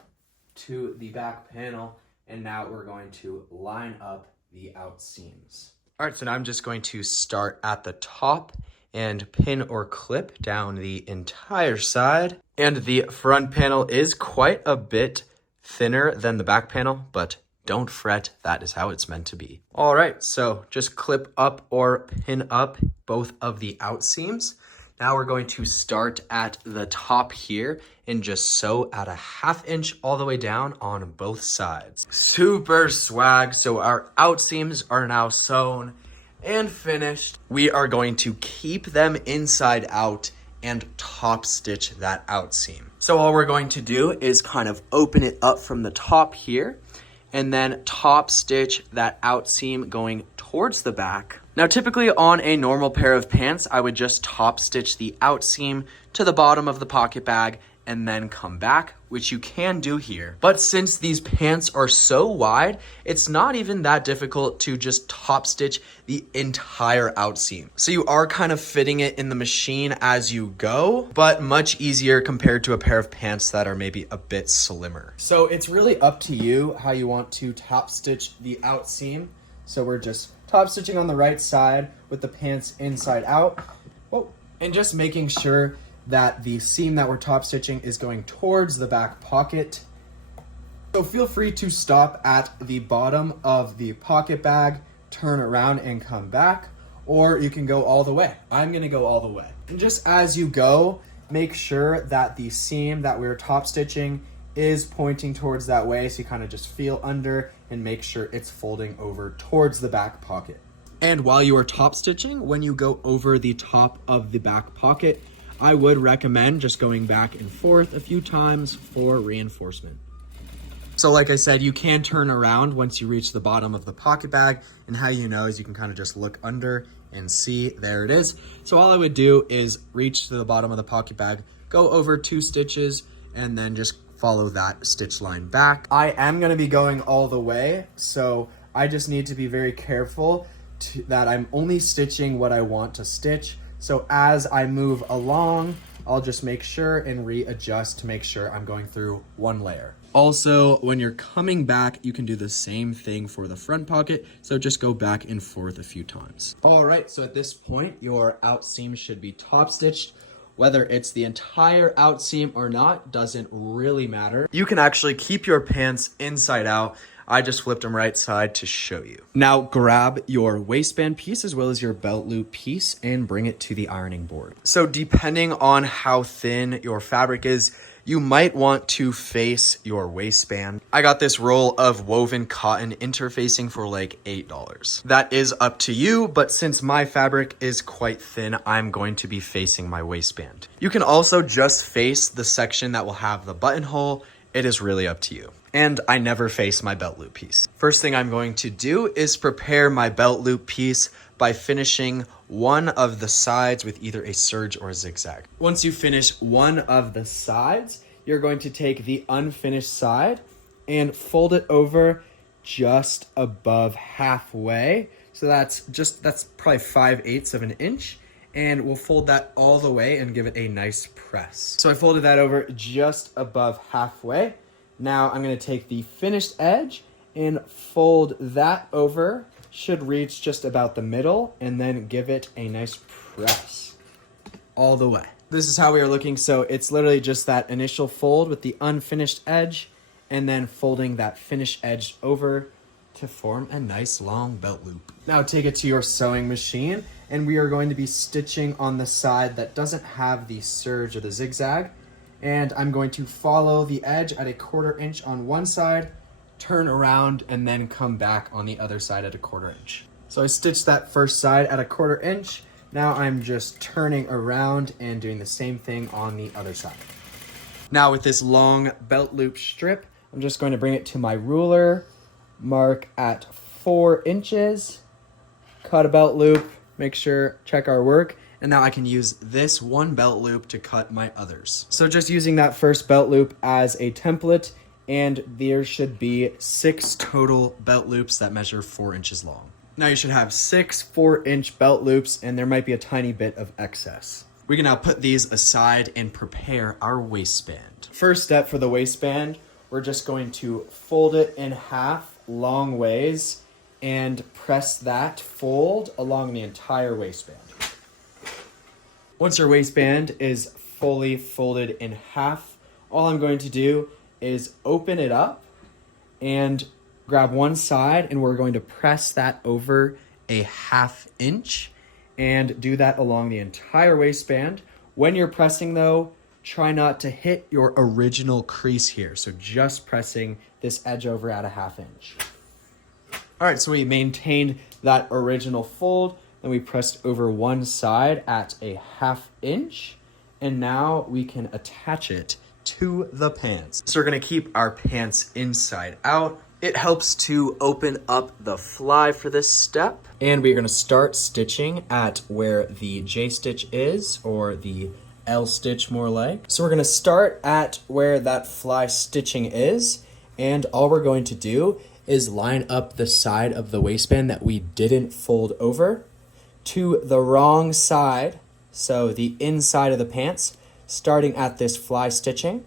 to the back panel. And now we're going to line up the outseams. All right, so now I'm just going to start at the top and pin or clip down the entire side. And the front panel is quite a bit thinner than the back panel, but don't fret, that is how it's meant to be. All right, so just clip up or pin up both of the outseams. Now we're going to start at the top here and just sew at a 1/2 inch all the way down on both sides. Super swag. So our outseams are now sewn and finished. We are going to keep them inside out and top stitch that outseam. So all we're going to do is kind of open it up from the top here and then top stitch that outseam going towards the back. Now, typically on a normal pair of pants, I would just top stitch the outseam to the bottom of the pocket bag and then come back, which you can do here. But since these pants are so wide, it's not even that difficult to just top stitch the entire outseam. So you are kind of fitting it in the machine as you go, but much easier compared to a pair of pants that are maybe a bit slimmer. So it's really up to you how you want to top stitch the outseam. So we're just top stitching on the right side with the pants inside out. Oh, and just making sure that the seam that we're top stitching is going towards the back pocket. So feel free to stop at the bottom of the pocket bag, turn around and come back, or you can go all the way. I'm gonna go all the way. And just as you go, make sure that the seam that we're top stitching is pointing towards that way. So you kind of just feel under and make sure it's folding over towards the back pocket. And while you are top stitching, when you go over the top of the back pocket, I would recommend just going back and forth a few times for reinforcement. So like I said, you can turn around once you reach the bottom of the pocket bag, and how you know is you can kind of just look under and see, there it is. So all I would do is reach to the bottom of the pocket bag, go over 2 stitches, and then just follow that stitch line back. I am gonna be going all the way, so I just need to be very careful that I'm only stitching what I want to stitch. So as I move along, I'll just make sure and readjust to make sure I'm going through 1 layer. Also, when you're coming back, you can do the same thing for the front pocket. So just go back and forth a few times. All right, so at this point, your outseam should be top stitched. Whether it's the entire outseam or not, doesn't really matter. You can actually keep your pants inside out. I just flipped them right side to show you. Now grab your waistband piece as well as your belt loop piece and bring it to the ironing board. So depending on how thin your fabric is, you might want to face your waistband. I got this roll of woven cotton interfacing for like $8. That is up to you, but since my fabric is quite thin, I'm going to be facing my waistband. You can also just face the section that will have the buttonhole. It is really up to you. And I never face my belt loop piece. First thing I'm going to do is prepare my belt loop piece by finishing one of the sides with either a serge or a zigzag. Once you finish one of the sides, you're going to take the unfinished side and fold it over just above halfway. So that's probably 5/8 of an inch. And we'll fold that all the way and give it a nice press. So I folded that over just above halfway. Now I'm gonna take the finished edge and fold that over. Should reach just about the middle, and then give it a nice press all the way. This is how we are looking. So it's literally just that initial fold with the unfinished edge, and then folding that finished edge over to form a nice long belt loop. Now take it to your sewing machine, and we are going to be stitching on the side that doesn't have the serge or the zigzag. And I'm going to follow the edge at a 1/4 inch on one side, turn around, and then come back on the other side at a 1/4 inch. So I stitched that first side at a 1/4 inch. Now I'm just turning around and doing the same thing on the other side. Now with this long belt loop strip, I'm just going to bring it to my ruler, mark at 4 inches, cut a belt loop, check our work, and now I can use this one belt loop to cut my others. So just using that first belt loop as a template, and there should be 6 total belt loops that measure 4 inches long. Now you should have 6 4-inch belt loops, and there might be a tiny bit of excess. We can now put these aside and prepare our waistband. First step for the waistband, we're just going to fold it in half long ways and press that fold along the entire waistband. Once your waistband is fully folded in half, all I'm going to do is open it up and grab one side, and we're going to press that over a 1/2 inch and do that along the entire waistband. When you're pressing though, try not to hit your original crease here. So just pressing this edge over at a 1/2 inch. All right, so we maintained that original fold, then we pressed over one side at a 1/2 inch, and now we can attach it to the pants. So we're gonna keep our pants inside out. It helps to open up the fly for this step. And we're gonna start stitching at where the J stitch is, or the L stitch more like. So we're gonna start at where that fly stitching is, and all we're going to do is line up the side of the waistband that we didn't fold over to the wrong side, so the inside of the pants, starting at this fly stitching.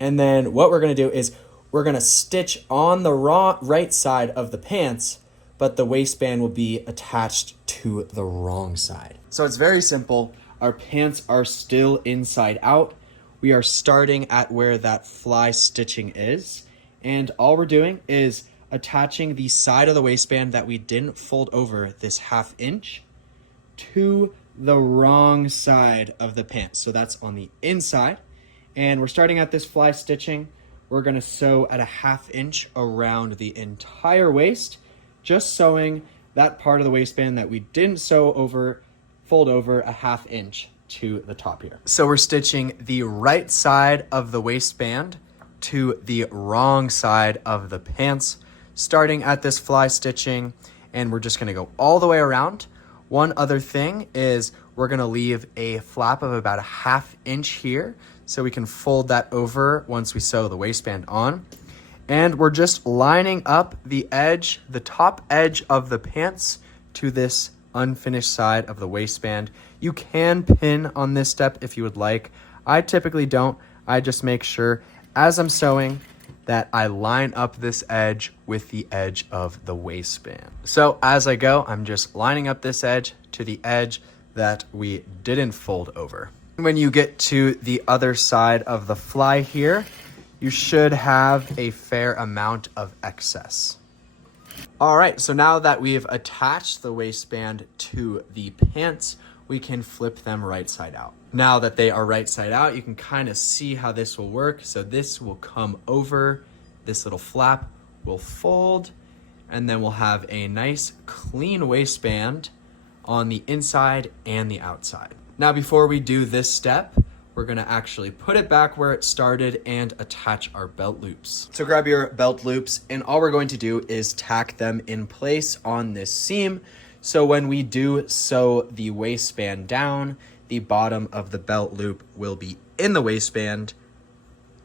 And then what we're gonna do is we're gonna stitch on the right side of the pants, but the waistband will be attached to the wrong side. So it's very simple. Our pants are still inside out. We are starting at where that fly stitching is, and all we're doing is attaching the side of the waistband that we didn't fold over this 1/2 inch to the wrong side of the pants. So that's on the inside, and we're starting at this fly stitching. We're gonna sew at a 1/2 inch around the entire waist, just sewing that part of the waistband that we didn't fold over a 1/2 inch to the top here. So we're stitching the right side of the waistband to the wrong side of the pants, starting at this fly stitching, and we're just gonna go all the way around. One other thing is we're gonna leave a flap of about a 1/2 inch here, so we can fold that over once we sew the waistband on. And we're just lining up the edge, the top edge of the pants to this unfinished side of the waistband. You can pin on this step if you would like. I typically don't. I just make sure as I'm sewing that I line up this edge with the edge of the waistband. So as I go, I'm just lining up this edge to the edge that we didn't fold over. When you get to the other side of the fly here, you should have a fair amount of excess. All right, so now that we've attached the waistband to the pants, we can flip them right side out. Now that they are right side out, you can kind of see how this will work. So this will come over, this little flap will fold, and then we'll have a nice clean waistband on the inside and the outside. Now, before we do this step, we're gonna actually put it back where it started and attach our belt loops. So grab your belt loops, and all we're going to do is tack them in place on this seam. So when we do sew the waistband down, the bottom of the belt loop will be in the waistband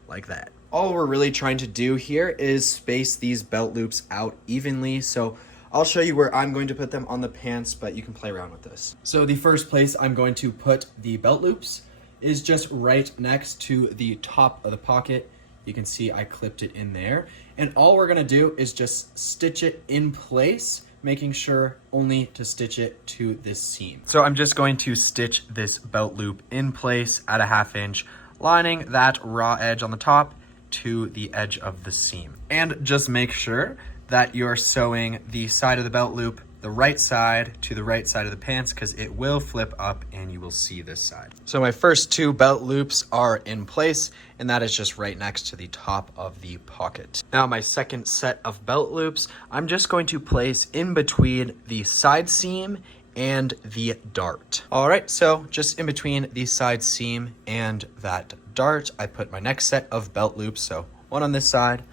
like that. All we're really trying to do here is space these belt loops out evenly. So I'll show you where I'm going to put them on the pants, but you can play around with this. So the first place I'm going to put the belt loops is just right next to the top of the pocket. You can see I clipped it in there. And all we're gonna do is just stitch it in place, making sure only to stitch it to this seam. So I'm just going to stitch this belt loop in place at a 1/2 inch, lining that raw edge on the top to the edge of the seam. And just make sure that you're sewing the side of the belt loop the right side to the right side of the pants, because it will flip up and you will see this side. So my first 2 belt loops are in place, and that is just right next to the top of the pocket. Now my second set of belt loops, I'm just going to place in between the side seam and the dart. All right, so just in between the side seam and that dart, I put my next set of belt loops. So one on this side,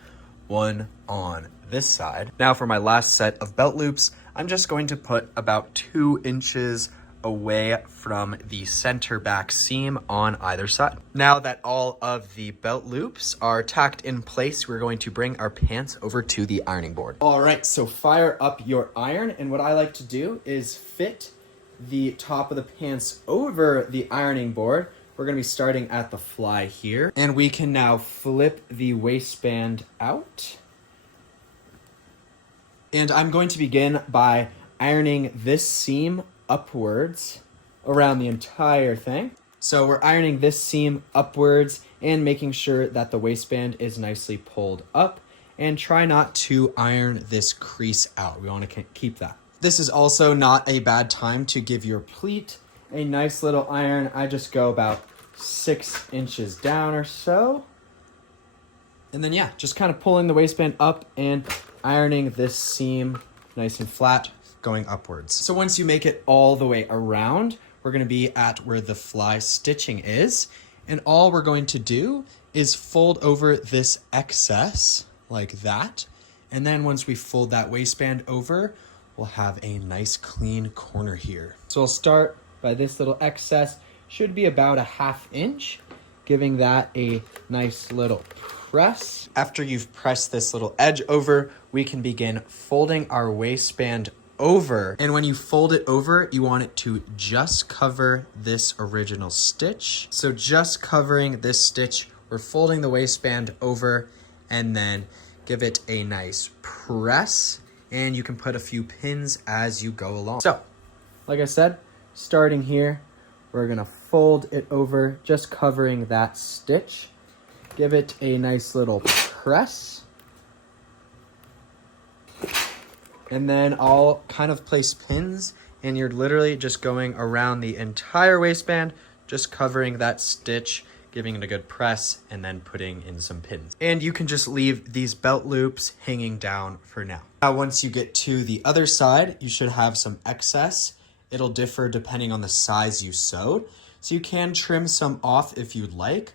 one on this side. Now for my last set of belt loops, I'm just going to put about 2 inches away from the center back seam on either side. Now that all of the belt loops are tacked in place, we're going to bring our pants over to the ironing board. All right, so fire up your iron, and what I like to do is fit the top of the pants over the ironing board. We're gonna be starting at the fly here, and we can now flip the waistband out. And I'm going to begin by ironing this seam upwards around the entire thing. So we're ironing this seam upwards and making sure that the waistband is nicely pulled up, and try not to iron this crease out. We want to keep that. This is also not a bad time to give your pleat a nice little iron. I just go about 6 inches down or so. And then yeah, just kind of pulling the waistband up and ironing this seam nice and flat going upwards. So once you make it all the way around, we're going to be at where the fly stitching is. And all we're going to do is fold over this excess like that. And then once we fold that waistband over, we'll have a nice clean corner here. So I'll start by this little excess, should be about a 1/2 inch, giving that a nice little press. After you've pressed this little edge over, we can begin folding our waistband over. And when you fold it over, you want it to just cover this original stitch. So just covering this stitch, we're folding the waistband over, and then give it a nice press, and you can put a few pins as you go along. So, like I said, starting here, we're gonna fold it over, just covering that stitch. Give it a nice little press. And then I'll kind of place pins, and you're literally just going around the entire waistband, just covering that stitch, giving it a good press, and then putting in some pins. And you can just leave these belt loops hanging down for now. Now, once you get to the other side, you should have some excess. It'll differ depending on the size you sewed, so you can trim some off if you'd like,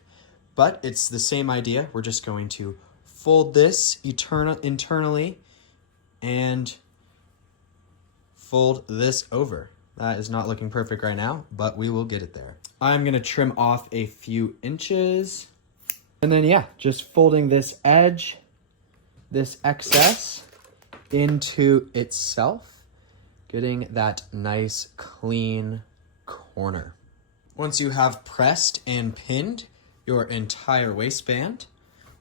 but it's the same idea. We're just going to fold this internally and fold this over. That is not looking perfect right now, but we will get it there. I'm gonna trim off a few inches. And then yeah, just folding this edge, this excess into itself, getting that nice clean corner. Once you have pressed and pinned your entire waistband,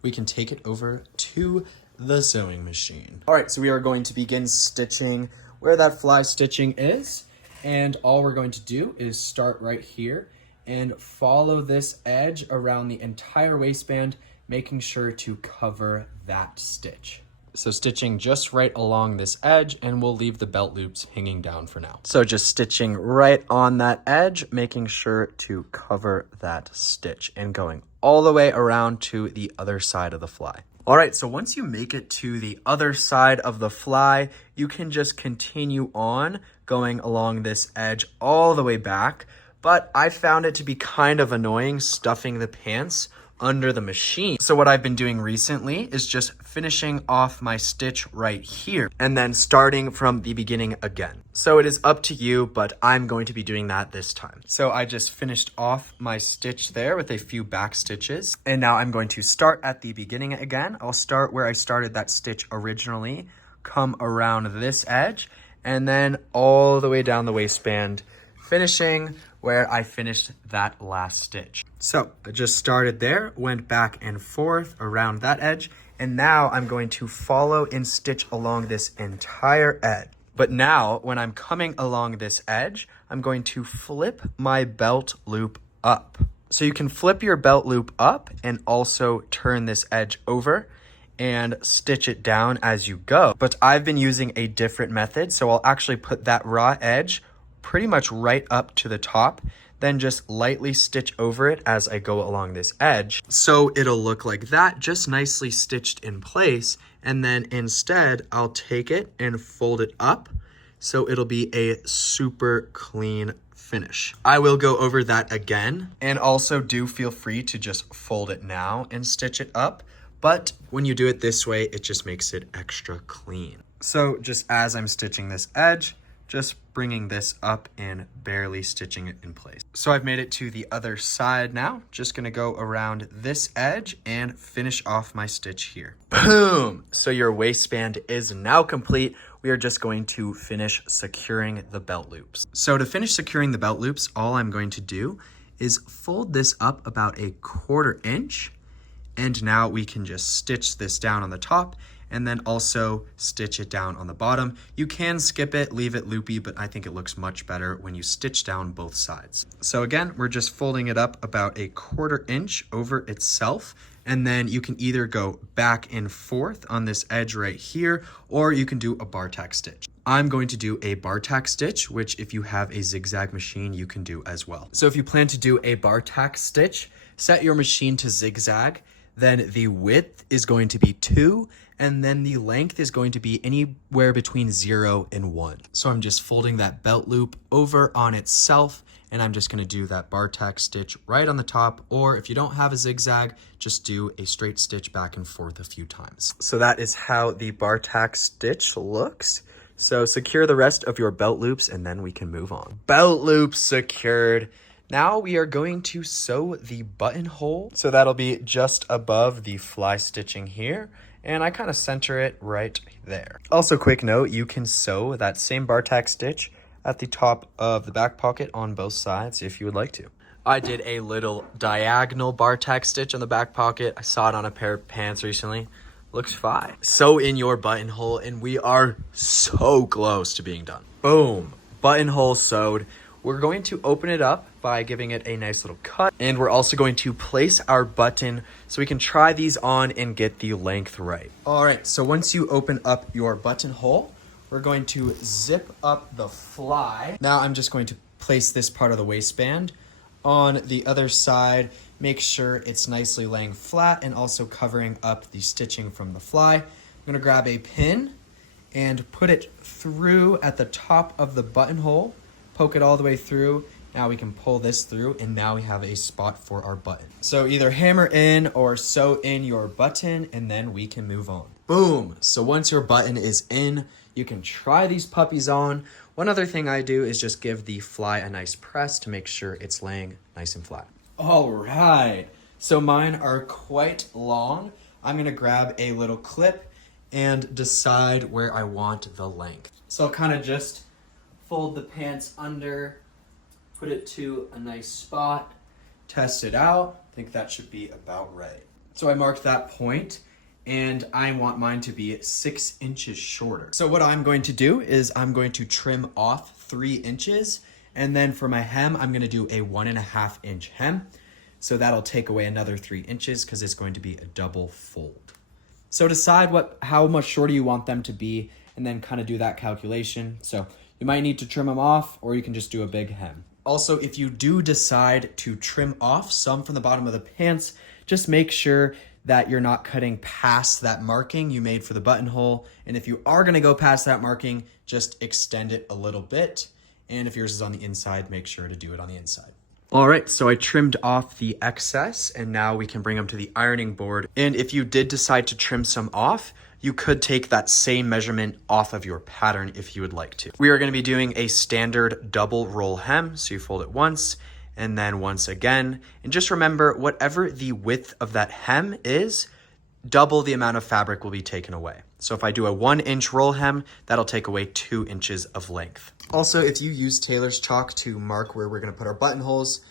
we can take it over to the sewing machine. All right, so we are going to begin stitching where that fly stitching is. And all we're going to do is start right here and follow this edge around the entire waistband, making sure to cover that stitch. So stitching just right along this edge, and we'll leave the belt loops hanging down for now. So just stitching right on that edge, making sure to cover that stitch and going all the way around to the other side of the fly. All right, so once you make it to the other side of the fly, you can just continue on going along this edge all the way back. But I found it to be kind of annoying stuffing the pants under the machine. So what I've been doing recently is just finishing off my stitch right here and then starting from the beginning again. So it is up to you, but I'm going to be doing that this time. So I just finished off my stitch there with a few back stitches. And now I'm going to start at the beginning again. I'll start where I started that stitch originally, come around this edge, and then all the way down the waistband, finishing where I finished that last stitch. So I just started there, went back and forth around that edge, and now I'm going to follow and stitch along this entire edge. But now when I'm coming along this edge, I'm going to flip my belt loop up. So you can flip your belt loop up and also turn this edge over and stitch it down as you go. But I've been using a different method, so I'll actually put that raw edge pretty much right up to the top, then just lightly stitch over it as I go along this edge. So it'll look like that, just nicely stitched in place. And then instead, I'll take it and fold it up, so it'll be a super clean finish. I will go over that again, and also do feel free to just fold it now and stitch it up. But when you do it this way, it just makes it extra clean. So just as I'm stitching this edge, just bringing this up and barely stitching it in place. So I've made it to the other side now. Just gonna go around this edge and finish off my stitch here. Boom! So your waistband is now complete. We are just going to finish securing the belt loops. So to finish securing the belt loops, all I'm going to do is fold this up about 1/4 inch. And now we can just stitch this down on the top and then also stitch it down on the bottom. You can skip it, leave it loopy, but I think it looks much better when you stitch down both sides. So again, we're just folding it up about 1/4 inch over itself. And then you can either go back and forth on this edge right here, or you can do a bar tack stitch. I'm going to do a bar tack stitch, which if you have a zigzag machine, you can do as well. So if you plan to do a bar tack stitch, set your machine to zigzag, then the width is going to be 2, and then the length is going to be anywhere between 0 and 1. So I'm just folding that belt loop over on itself, and I'm just gonna do that bar tack stitch right on the top, or if you don't have a zigzag, just do a straight stitch back and forth a few times. So that is how the bar tack stitch looks. So secure the rest of your belt loops and then we can move on. Belt loops secured. Now we are going to sew the buttonhole. So that'll be just above the fly stitching here. And I kind of center it right there. Also, quick note, you can sew that same bar tack stitch at the top of the back pocket on both sides if you would like to. I did a little diagonal bar tack stitch on the back pocket. I saw it on a pair of pants recently. Looks fine. Sew in your buttonhole and we are so close to being done. Boom, buttonhole sewed. We're going to open it up by giving it a nice little cut. And we're also going to place our button so we can try these on and get the length right. All right, so once you open up your buttonhole, we're going to zip up the fly. Now I'm just going to place this part of the waistband on the other side. Make sure it's nicely laying flat and also covering up the stitching from the fly. I'm gonna grab a pin and put it through at the top of the buttonhole. Poke it all the way through. Now we can pull this through and now we have a spot for our button. So either hammer in or sew in your button and then we can move on. Boom! So once your button is in, you can try these puppies on. One other thing I do is just give the fly a nice press to make sure it's laying nice and flat. All right, so mine are quite long. I'm gonna grab a little clip and decide where I want the length. So I'll kind of just fold the pants under, put it to a nice spot, test it out. I think that should be about right. So I marked that point and I want mine to be 6 inches shorter. So what I'm going to do is I'm going to trim off 3 inches, and then for my hem, I'm gonna do a 1.5 inch hem. So that'll take away another 3 inches because it's going to be a double fold. So decide how much shorter you want them to be and then kind of do that calculation. So you might need to trim them off or you can just do a big hem. Also, if you do decide to trim off some from the bottom of the pants, just make sure that you're not cutting past that marking you made for the buttonhole. And if you are gonna go past that marking, just extend it a little bit. And if yours is on the inside, make sure to do it on the inside. All right, so I trimmed off the excess and now we can bring them to the ironing board. And if you did decide to trim some off, you could take that same measurement off of your pattern if you would like to. We are gonna be doing a standard double roll hem. So you fold it once and then once again. And just remember, whatever the width of that hem is, double the amount of fabric will be taken away. So if I do a 1-inch roll hem, that'll take away 2 inches of length. Also, if you use tailor's chalk to mark where we're gonna put our buttonholes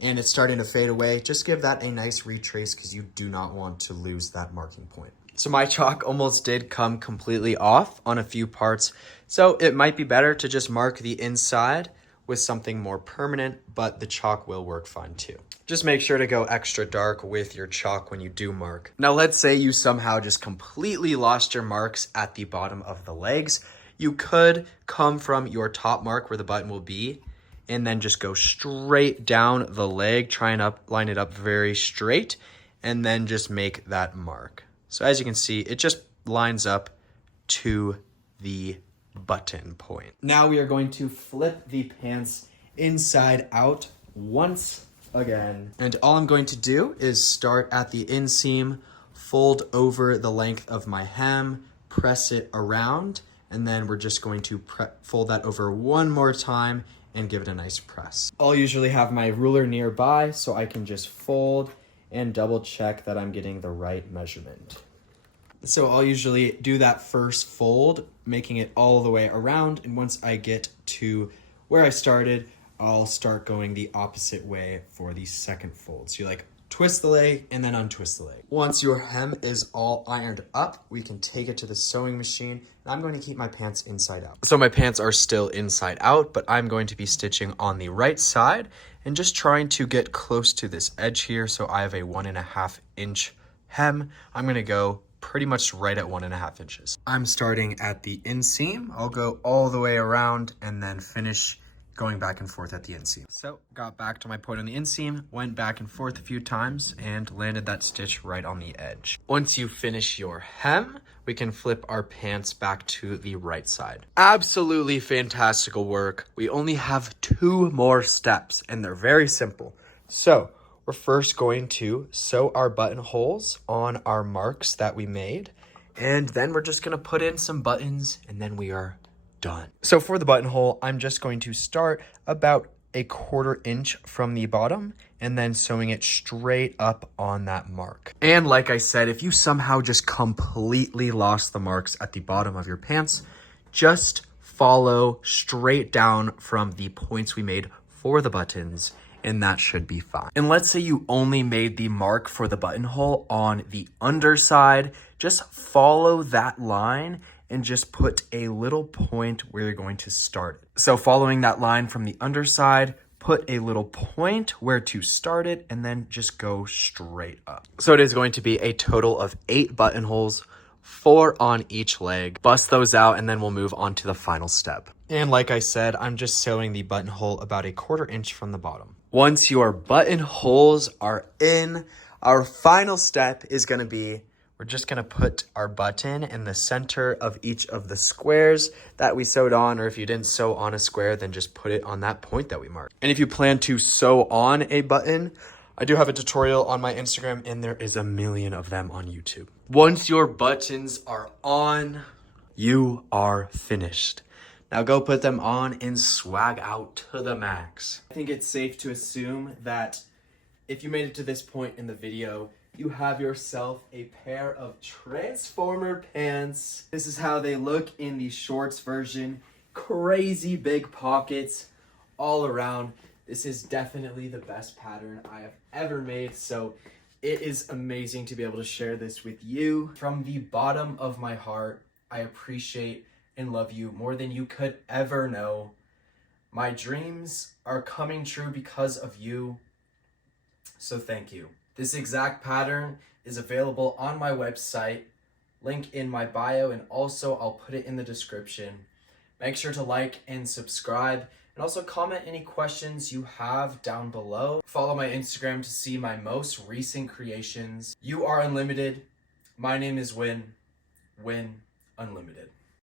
and it's starting to fade away, just give that a nice retrace because you do not want to lose that marking point. So my chalk almost did come completely off on a few parts, so it might be better to just mark the inside with something more permanent, but the chalk will work fine too. Just make sure to go extra dark with your chalk when you do mark. Now let's say you somehow just completely lost your marks at the bottom of the legs. You could come from your top mark where the button will be and then just go straight down the leg, try and line it up very straight, and then just make that mark. So as you can see, it just lines up to the button point. Now we are going to flip the pants inside out once again. And all I'm going to do is start at the inseam, fold over the length of my hem, press it around, and then we're just going to fold that over one more time and give it a nice press. I'll usually have my ruler nearby so I can just fold and double check that I'm getting the right measurement. So I'll usually do that first fold, making it all the way around, and once I get to where I started, I'll start going the opposite way for the second fold. So you like twist the leg and then untwist the leg. Once your hem is all ironed up, we can take it to the sewing machine. And I'm going to keep my pants inside out. So my pants are still inside out, but I'm going to be stitching on the right side and just trying to get close to this edge here. So I have a 1.5 inch hem. I'm going to go pretty much right at 1.5 inches. I'm starting at the inseam. I'll go all the way around and then finish going back and forth at the inseam. So got back to my point on the inseam, went back and forth a few times and landed that stitch right on the edge. Once you finish your hem, we can flip our pants back to the right side. Absolutely fantastical work. We only have 2 more steps and they're very simple. So we're first going to sew our buttonholes on our marks that we made, and then we're just gonna put in some buttons and then we are done. So for the buttonhole, I'm just going to start about a 1/4 inch from the bottom and then sewing it straight up on that mark. And like I said, if you somehow just completely lost the marks at the bottom of your pants, just follow straight down from the points we made for the buttons and that should be fine. And let's say you only made the mark for the buttonhole on the underside, just follow that line and just put a little point where you're going to start it. So following that line from the underside, put a little point where to start it and then just go straight up. So it is going to be a total of 8 buttonholes, 4 on each leg. Bust those out and then we'll move on to the final step. And like I said, I'm just sewing the buttonhole about a 1/4 inch from the bottom. Once your buttonholes are in, our final step is gonna be, we're just gonna put our button in the center of each of the squares that we sewed on, or if you didn't sew on a square, then just put it on that point that we marked. And if you plan to sew on a button, I do have a tutorial on my Instagram and there is a million of them on YouTube. Once your buttons are on, you are finished. Now go put them on and swag out to the max. I think it's safe to assume that if you made it to this point in the video, you have yourself a pair of Transformer pants. This is how they look in the shorts version. Crazy big pockets all around. This is definitely the best pattern I have ever made, so it is amazing to be able to share this with you. From the bottom of my heart, I appreciate and love you more than you could ever know. My dreams are coming true because of you, so thank you. This exact pattern is available on my website, link in my bio, and also I'll put it in the description. Make sure to like and subscribe, and also comment any questions you have down below. Follow my Instagram to see my most recent creations. You are unlimited. My name is Win. Win Unlimited.